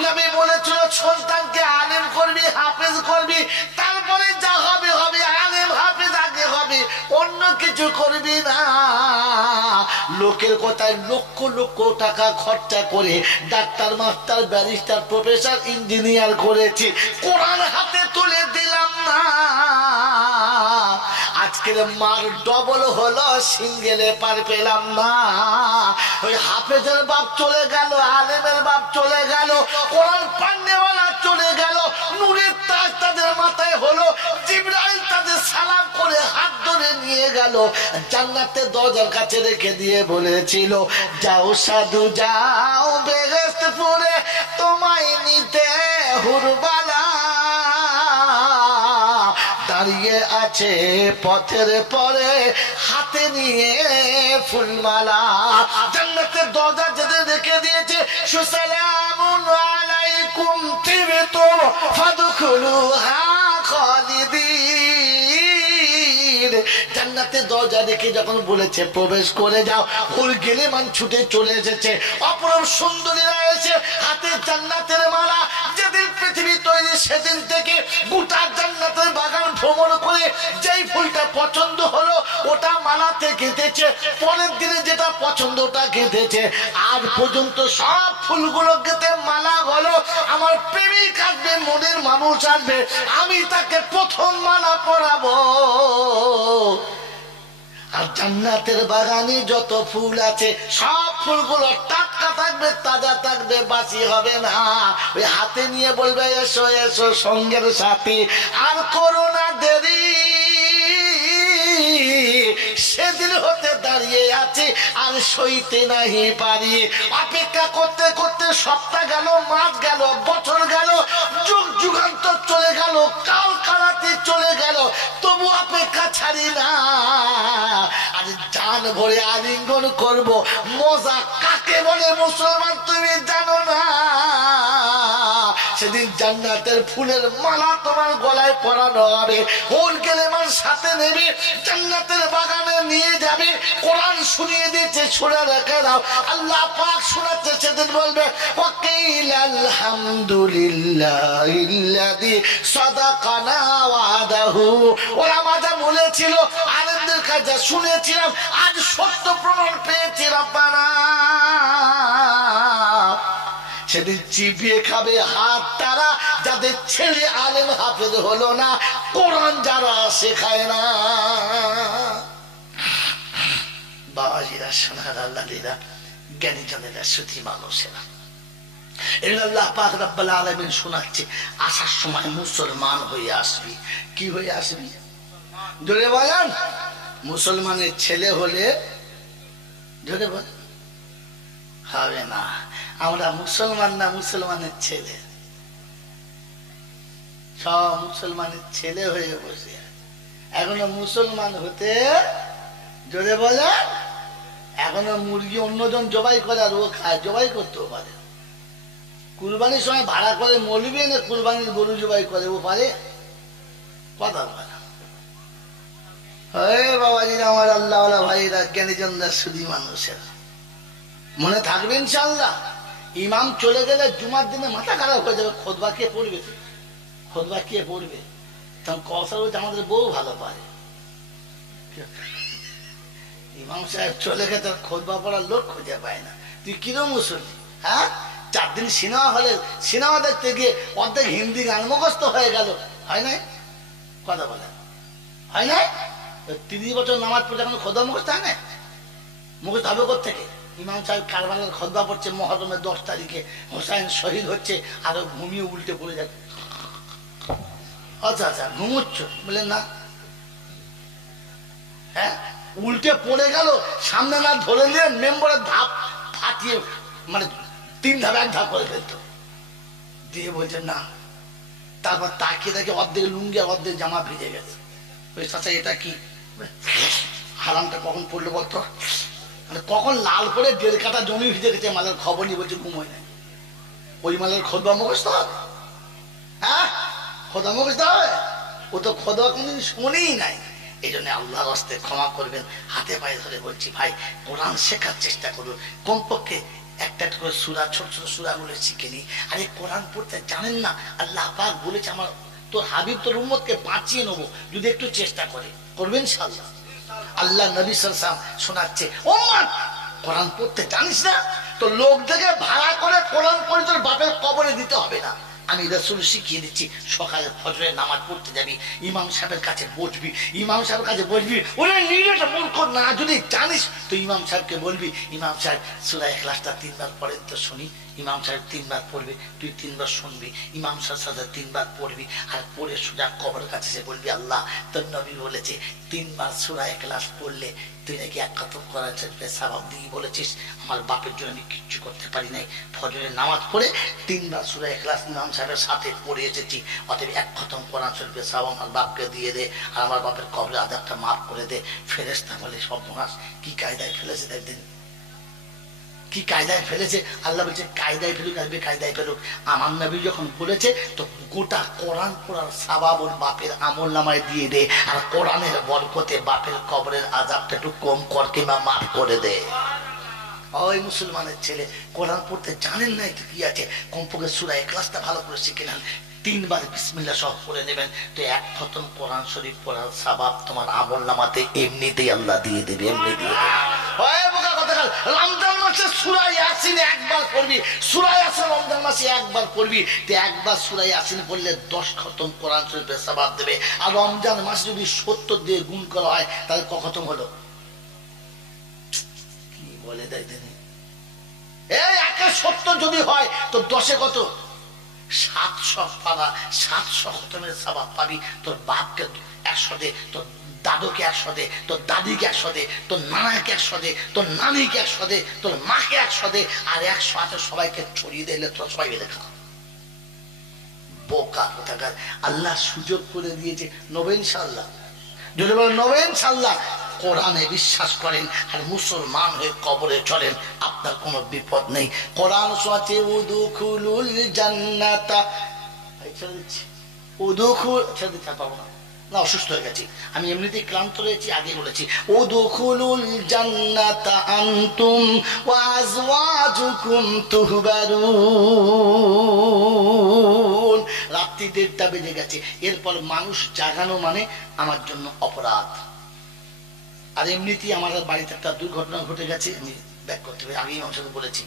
নবী বলেছিল সন্তানকে আলেম করবি, হাফেজ করবি, তারপরে যা হবে হবে, আলেম হাফেজ আগে হবে, অন্য কিছু করবি না। লোকের কথায় লক্ষ লক্ষ টাকা খরচা করে doctor master barrister professor engineer করেছি, কোরআন হাতে তুলে দিলাম না। আজকের মার ডবল হলো, সিঙ্গেলে পার পেলাম না। ওই হাফেজের বাপ চলে গেল, আলেমের বাপ চলে গেল, কোরআন পান্নেওয়ালা চলে গেল, নূরের তাজ তাদের মাথায় হলো, জিবরাইল তাদের সালাম করে হাত ধরে নিয়ে গেল, জান্নাতের দরজার কাছে রেখে দিয়ে বলেছিল যাও সাধু যাও বেহেশতপুরে তোমায় নিতে হুরবালা দাঁড়িয়ে আছে পথের পরে হাতে নিয়ে ফুলমালা। জান্নাতের দরজা যেতে রেখে দিয়েছে, সুসালামুন আলাইকুম তিবতুম ফাদখুলুহা খালিদিন। জান্নাতের দরজা দেখে যখন বলেছে প্রবেশ করে যাও, ফুল গেলে মান ছুটে চলে এসেছে, অপরূপ সুন্দরীরা এসে হাতে জান্নাতের মালা। যেদিন পৃথিবী তৈরি সেদিন থেকে গোটা জান্নাতের বাগান ভ্রমণ করে যেই ফুলটা পছন্দ হলো ওটা মালাতে গেঁথেছে, পরের দিনে যেটা পছন্দ ওটা গেঁথেছে, আজ পর্যন্ত সব ফুলগুলো গেঁথে মালা হলো। আমার প্রেমিক আসবে, মনের মানুষ আসবে, আমি তাকে প্রথম মালা পরাবো। আর জান্নাতের বাগানে যত ফুল আছে সব ফুলগুলো টাটকা থাকবে, তাজা থাকবে, বাসি হবে না। ওই হাতে নিয়ে বলবে এসো এসো সঙ্গের সাথী, আর করো না দেরি, সেদিন হতে দাঁড়িয়ে আছে আর সইতে নাহি পারি। অপেক্ষা করতে করতে সপ্তাহ গেল, মাস গেল, বছর গেল, যুগ যুগান্তর চলে গেল, কাল কালাতে চলে গেল, তবু অপেক্ষা ছাড়ি না। আর জান ভরে আলিঙ্গন করব, মজা কাকে বলে মুসলমান তুমি জানো না। সেদিন জান্নাতের ফুলের মালা তোমার গলায় পরানো হবে, ওর গেলেমান সাথে নেবে, জান্নাতের বাগানে নিয়ে যাবে। কোরআন শুনিয়ে দিয়েছে, শুনে রেখে দাও। আল্লাহ পাক শোনাচ্ছে, সেদিন বলবে ওয়াকিল আলহামদুলিল্লাহিল্লাযী সাদাকানা ওয়াদাহু। ওরা মাজা বলেছিল, আলেমদের কাছে শুনেছিলাম, আর আজ সত্য প্রমাণ পেয়েছি রব্বানা। সেদিন চিবিয়ে খাবে হাত তারা যাদের ছেলে আলেম হাফেজ হলো না, কোরআন যারা শেখায় না। বাবাজিরা, সোনার আল্লাহরা, জ্ঞানীজনেরা, সুধী মানুষেরা, আল্লাহ পাক রব্বুল আলামিন শোনাচ্ছে, আসার সময় মুসলমান হয়ে আসবি। কি হয়ে আসবি? জোরে বলেন। মুসলমানের ছেলে হলে, জোরে বলেন, হবে না। আমরা মুসলমান না মুসলমানের ছেলে, সব মুসলমানের ছেলে হয়ে বসে আছে। এখনো মুসলমান হতে, জোরে বলে, এখনো মুরগি অন্যজন জবাই করে আর ও খায়, জবাই করতেও পারে। কুরবানির সময় ভাড়া করে মৌলবি এনে কুরবানির গরু জবাই করে, ও পারে? কথা বলে বাবাজি আমার আল্লাহ ভাইরা, জ্ঞানীজনরা, সুধী মানুষেরা, মনে থাকবে ইনশাআল্লাহ। ইমাম চলে গেলে জুমার দিনে মাথা খারাপ হয়ে যাবে, খুতবা কে পড়বে? খুতবা কে পড়বে? তখন কথা বলতে আমাদের বউ ভালো পারে। ইমাম সাহেব চলে গেলে তার খুতবা পড়ার লোক খুঁজে পায় না। তুই কিরম মুসল্লি? হ্যাঁ, 4 দিন সিনেমা হলে সিনেমা দেখতে গিয়ে অর্ধেক হিন্দি গান মুখস্থ হয়ে গেল, হয় নাই? কথা বলে হয় নাই? 30 বছর নামাজ পড়তে এখন খুতবা মুখস্থ হয় না? মুখস্থ হবে কোত্থেকে? ইমাম সাহেব কারবালার খুতবা পড়ছে, মুহররমের 10 তারিখে হোসাইন শহীদ হচ্ছে, আরো ঘুমিয়ে উল্টে পড়ে যাচ্ছে। আচ্ছা আচ্ছা, ঘুমোচ্ছ? বলে না। হ্যাঁ, উল্টে পড়ে গেল, সামনে না ধরে নিয়ে মেম্বরের ধাপ ফাটিয়ে, মানে 3 ধাপ 1 ধাপ করে ফেলতো, দিয়ে বলছে না। তারপর তাকিয়ে দেখে অর্ধেক লুঙ্গি আর অর্ধেক জামা ভিজে গেছে। ওই চাচা এটা কি? হারামটা কখন পড়লো বলতো? মানে কখন লাল করে 1.5 কাঠা জমি ভিজে গেছে, মালের খবর নিয়ে বলছে ঘুমোয় নাই। ওই মালের খুতবা মুখস্থ হবে? হ্যাঁ, খুতবা মুখস্থ হবে? ও তো খুতবা কোনদিন শুনেই নাই। এই জন্য আল্লাহর রাস্তায় ক্ষমা করবেন, হাতে পায়ে ধরে বলছি, ভাই কোরআন শেখার চেষ্টা করুন। কমপক্ষে একটা করে সূরা, ছোট ছোট সূরাগুলো শিখে নি। আরে কোরআন পড়তে জানেন না? আল্লাহ পাক বলেছে, আমার তোর হাবিব তোর উম্মতকে বাঁচিয়ে নেবো যদি একটু চেষ্টা করে। করবেন ইনশাআল্লাহ। আল্লাহ নবী সাল্লাল্লাহু আলাইহি ওয়াসাল্লাম শোনাচ্ছে, উম্মত কোরআন পড়তে জানিস না? তো লোক থেকে ভাড়া করে কোরআন পড়ে তোর বাপের কবরে দিতে হবে না। আমি রাসূল শিখিয়ে দিচ্ছি, সকালে ফজরের নামাজ পড়তে যাবি, ইমাম সাহেবের কাছে বসবি, ইমাম সাহেবের কাছে বসবি। ওরে নিজেটা মূর্খ না যদি জানিস তো ইমাম সাহেবকে বলবি, ইমাম সাহেব সূরা ইখলাসটা 3 বার পড়েন তো শুনি। ইমাম সাহেব 3 বার পড়বে, তুই 3 বার শুনবি। ইমাম সাহেবের সাথে 3 বার পড়বি, আর পড়ে সোজা কবরের কাছে এসে বলবি, আল্লাহ তোর নবী বলেছে 3 বার সূরা ইখলাস পড়লে তুই নাকি 1 খতম করার সওয়াব দিয়ে বলেছিস। আমার বাপের জন্য আমি কিচ্ছু করতে পারি নাই, ফজরের নামাজ পড়ে 3 বার সূরা ইখলাস ইমাম সাহেবের সাথে পড়ে এসেছি, অতএব 1 খতম কোরআন শরীফের সওয়াব আমার বাপকে দিয়ে দে, আর আমার বাপের কবরের আযাবটা মাফ করে দে। ফেরেশতা বলে, সর্বনাশ, কি কায়দায় ফেলেছে দেখবেন, কি কায়দায় ফেলেছে। আল্লাহ বলছে কায়দায় ফেলুক আর বেকায়দায় ফেলুক, আমার নবী যখন বলেছে তো গোটা কোরআন পড়ার সওয়াব ওর বাপের আমলনামায় দিয়ে দে, আর কোরআনের বরকতে বাপের কবরের আযাবটা একটু কম কর কিংবা মাফ করে দে। ওই মুসলমানের ছেলে কোরআন পড়তে জানেন না, তো কি আছে, কমপক্ষে সূরা ইখলাসটা ভালো করে শিখে নেন, 3 বার বিসমিল্লাহ সহ পড়ে নেবেন, তো 1 খতম কোরআন শরীফ পড়ার সওয়াব তোমার আমলনামাতে এমনিতেই আল্লাহ দিয়ে দেবে, এমনি দিয়ে দেবে। ওই বোকা কথাকাল, রমজান মাসে সূরা ইয়াসিন 1 বার পড়বি, সূরা ইয়াসিন রমজান মাসে 1 বার পড়বি, তো 1 বার সূরা ইয়াসিন পড়লে 10 খতম কোরআন শরীফের সওয়াব দেবে। আর রমজান মাসে যদি 70 দিয়ে গুণ করা হয় তাহলে ক খতম হলো? কি বলে দেয় দেন, এই 1/70 যদি হয় তো 10-এ কত? 700 পাবা, 700 খতমের সওয়াব পাবি। তোর বাপকে 100 দে, তোর দাদুকে 100 দে, তোর দাদিকে 100 দে, তোর নানাকে 100 দে, তোর নানিকে 100 দে, তোর মাকে 100 দে, আর 100 আছে সবাইকে ছড়িয়ে দিলে তোর সবাই লেখা। বোকা কোথাকার, আল্লাহ সুযোগ করে দিয়েছে, নবেন ইনশাআল্লাহ। যদি বলেন নবেন ইনশাআল্লাহ, কোরআনে বিশ্বাস করেন আর মুসলমান হয়ে কবরে চলেন, আপনার কোনো বিপদ নেই। কোরআন শোনাচ্ছে উদুখুলুল জান্নাতা, ছেড়ে দিচ্ছি, উদুখুল, ছেড়ে দিতে পারবো না, না অসুস্থ হয়ে গেছি, আমি এমনিতেই ক্লান্ত রয়েছি, আগে বলেছি, উদুখুলুল জান্নাতা আনতুম ওয়া আজওয়াজুকুম তুহবারুন। রাত্রি 1:30 বেজে গেছে, এরপর মানুষ জাগানো মানে আমার জন্য অপরাধ। আর এমনিতেই আমার বাড়িতে একটা দুর্ঘটনা ঘটে গেছে, আমি ব্যাক করতে হবে, আগেই আমার সাথে বলেছি।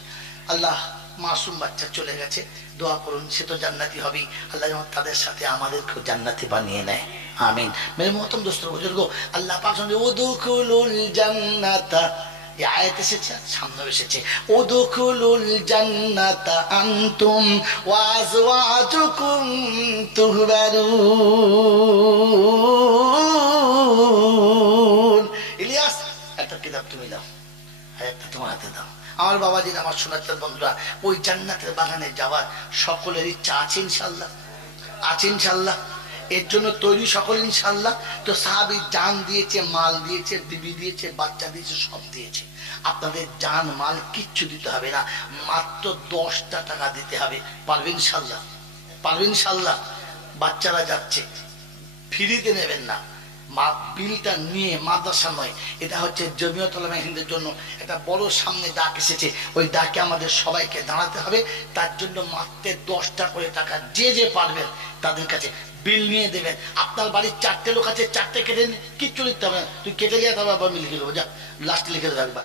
আল্লাহ, মাসুম বাচ্চা চলে গেছে, দোয়া করুন, সে তো জান্নাতি হবেই, আল্লাহ যেন তাদের সাথে আমাদেরকেও জান্নাতি বানিয়ে নেয়, আমিন। মেরে মহতম দোস্ত বুজুর্গ, আল্লাহ পাক বলেন উদখুলুল জান্নাতা, এই আয়াত এসেছে, সামনে এসেছে উদখুলুল জান্নাতা আনতুম ওয়া আজওয়াজুকুম তুহবারুন। ইলিয়াস, একটা কিতাব তুমি দাও, আর একটা তোমার হাতে দাও। আমার বাবাজির, আমার সোনার বন্ধুরা, ওই জান্নাতের বাগানে যাওয়ার সকলের ইচ্ছা আছে ইনশাল্লাহ, আছে ইনশাল্লাহ, এর জন্য তৈরি সকল ইনশাল্লাহ। তো সাহাবী জান দিয়েছে, মাল দিয়েছে, বিবি দিয়েছে, বাচ্চা দিয়েছে, সব দিয়েছে। আপনাদের জান মাল কিচ্ছু দিতে হবে না, মাত্র 10টা টাকা দিতে হবে। পারবেন ইনশাল্লাহ? পারবেন ইনশাল্লাহ? বাচ্চারা যাচ্ছে, ফ্রিতে নেবেন না, বিলটা নিয়ে, মাদ্রাসা নয়, এটা হচ্ছে জমিয়ত উলামা হিন্দের জন্য একটা বড় সামনে ডাক এসেছে, ওই ডাকে আমাদের সবাইকে দাঁড়াতে হবে। তার জন্য মাত্র 10টা করে টাকা যে যে পারবেন তাদের কাছে বিল নিয়ে দেবেন। আপনার বাড়ির 4টে লোক আছে, 4টে কেটে কিচ্ছু লিখতে হবে না, তুই কেটে নিয়ে তবে আবার লিখে দেবো, যা লাস্টে লিখে দেবে।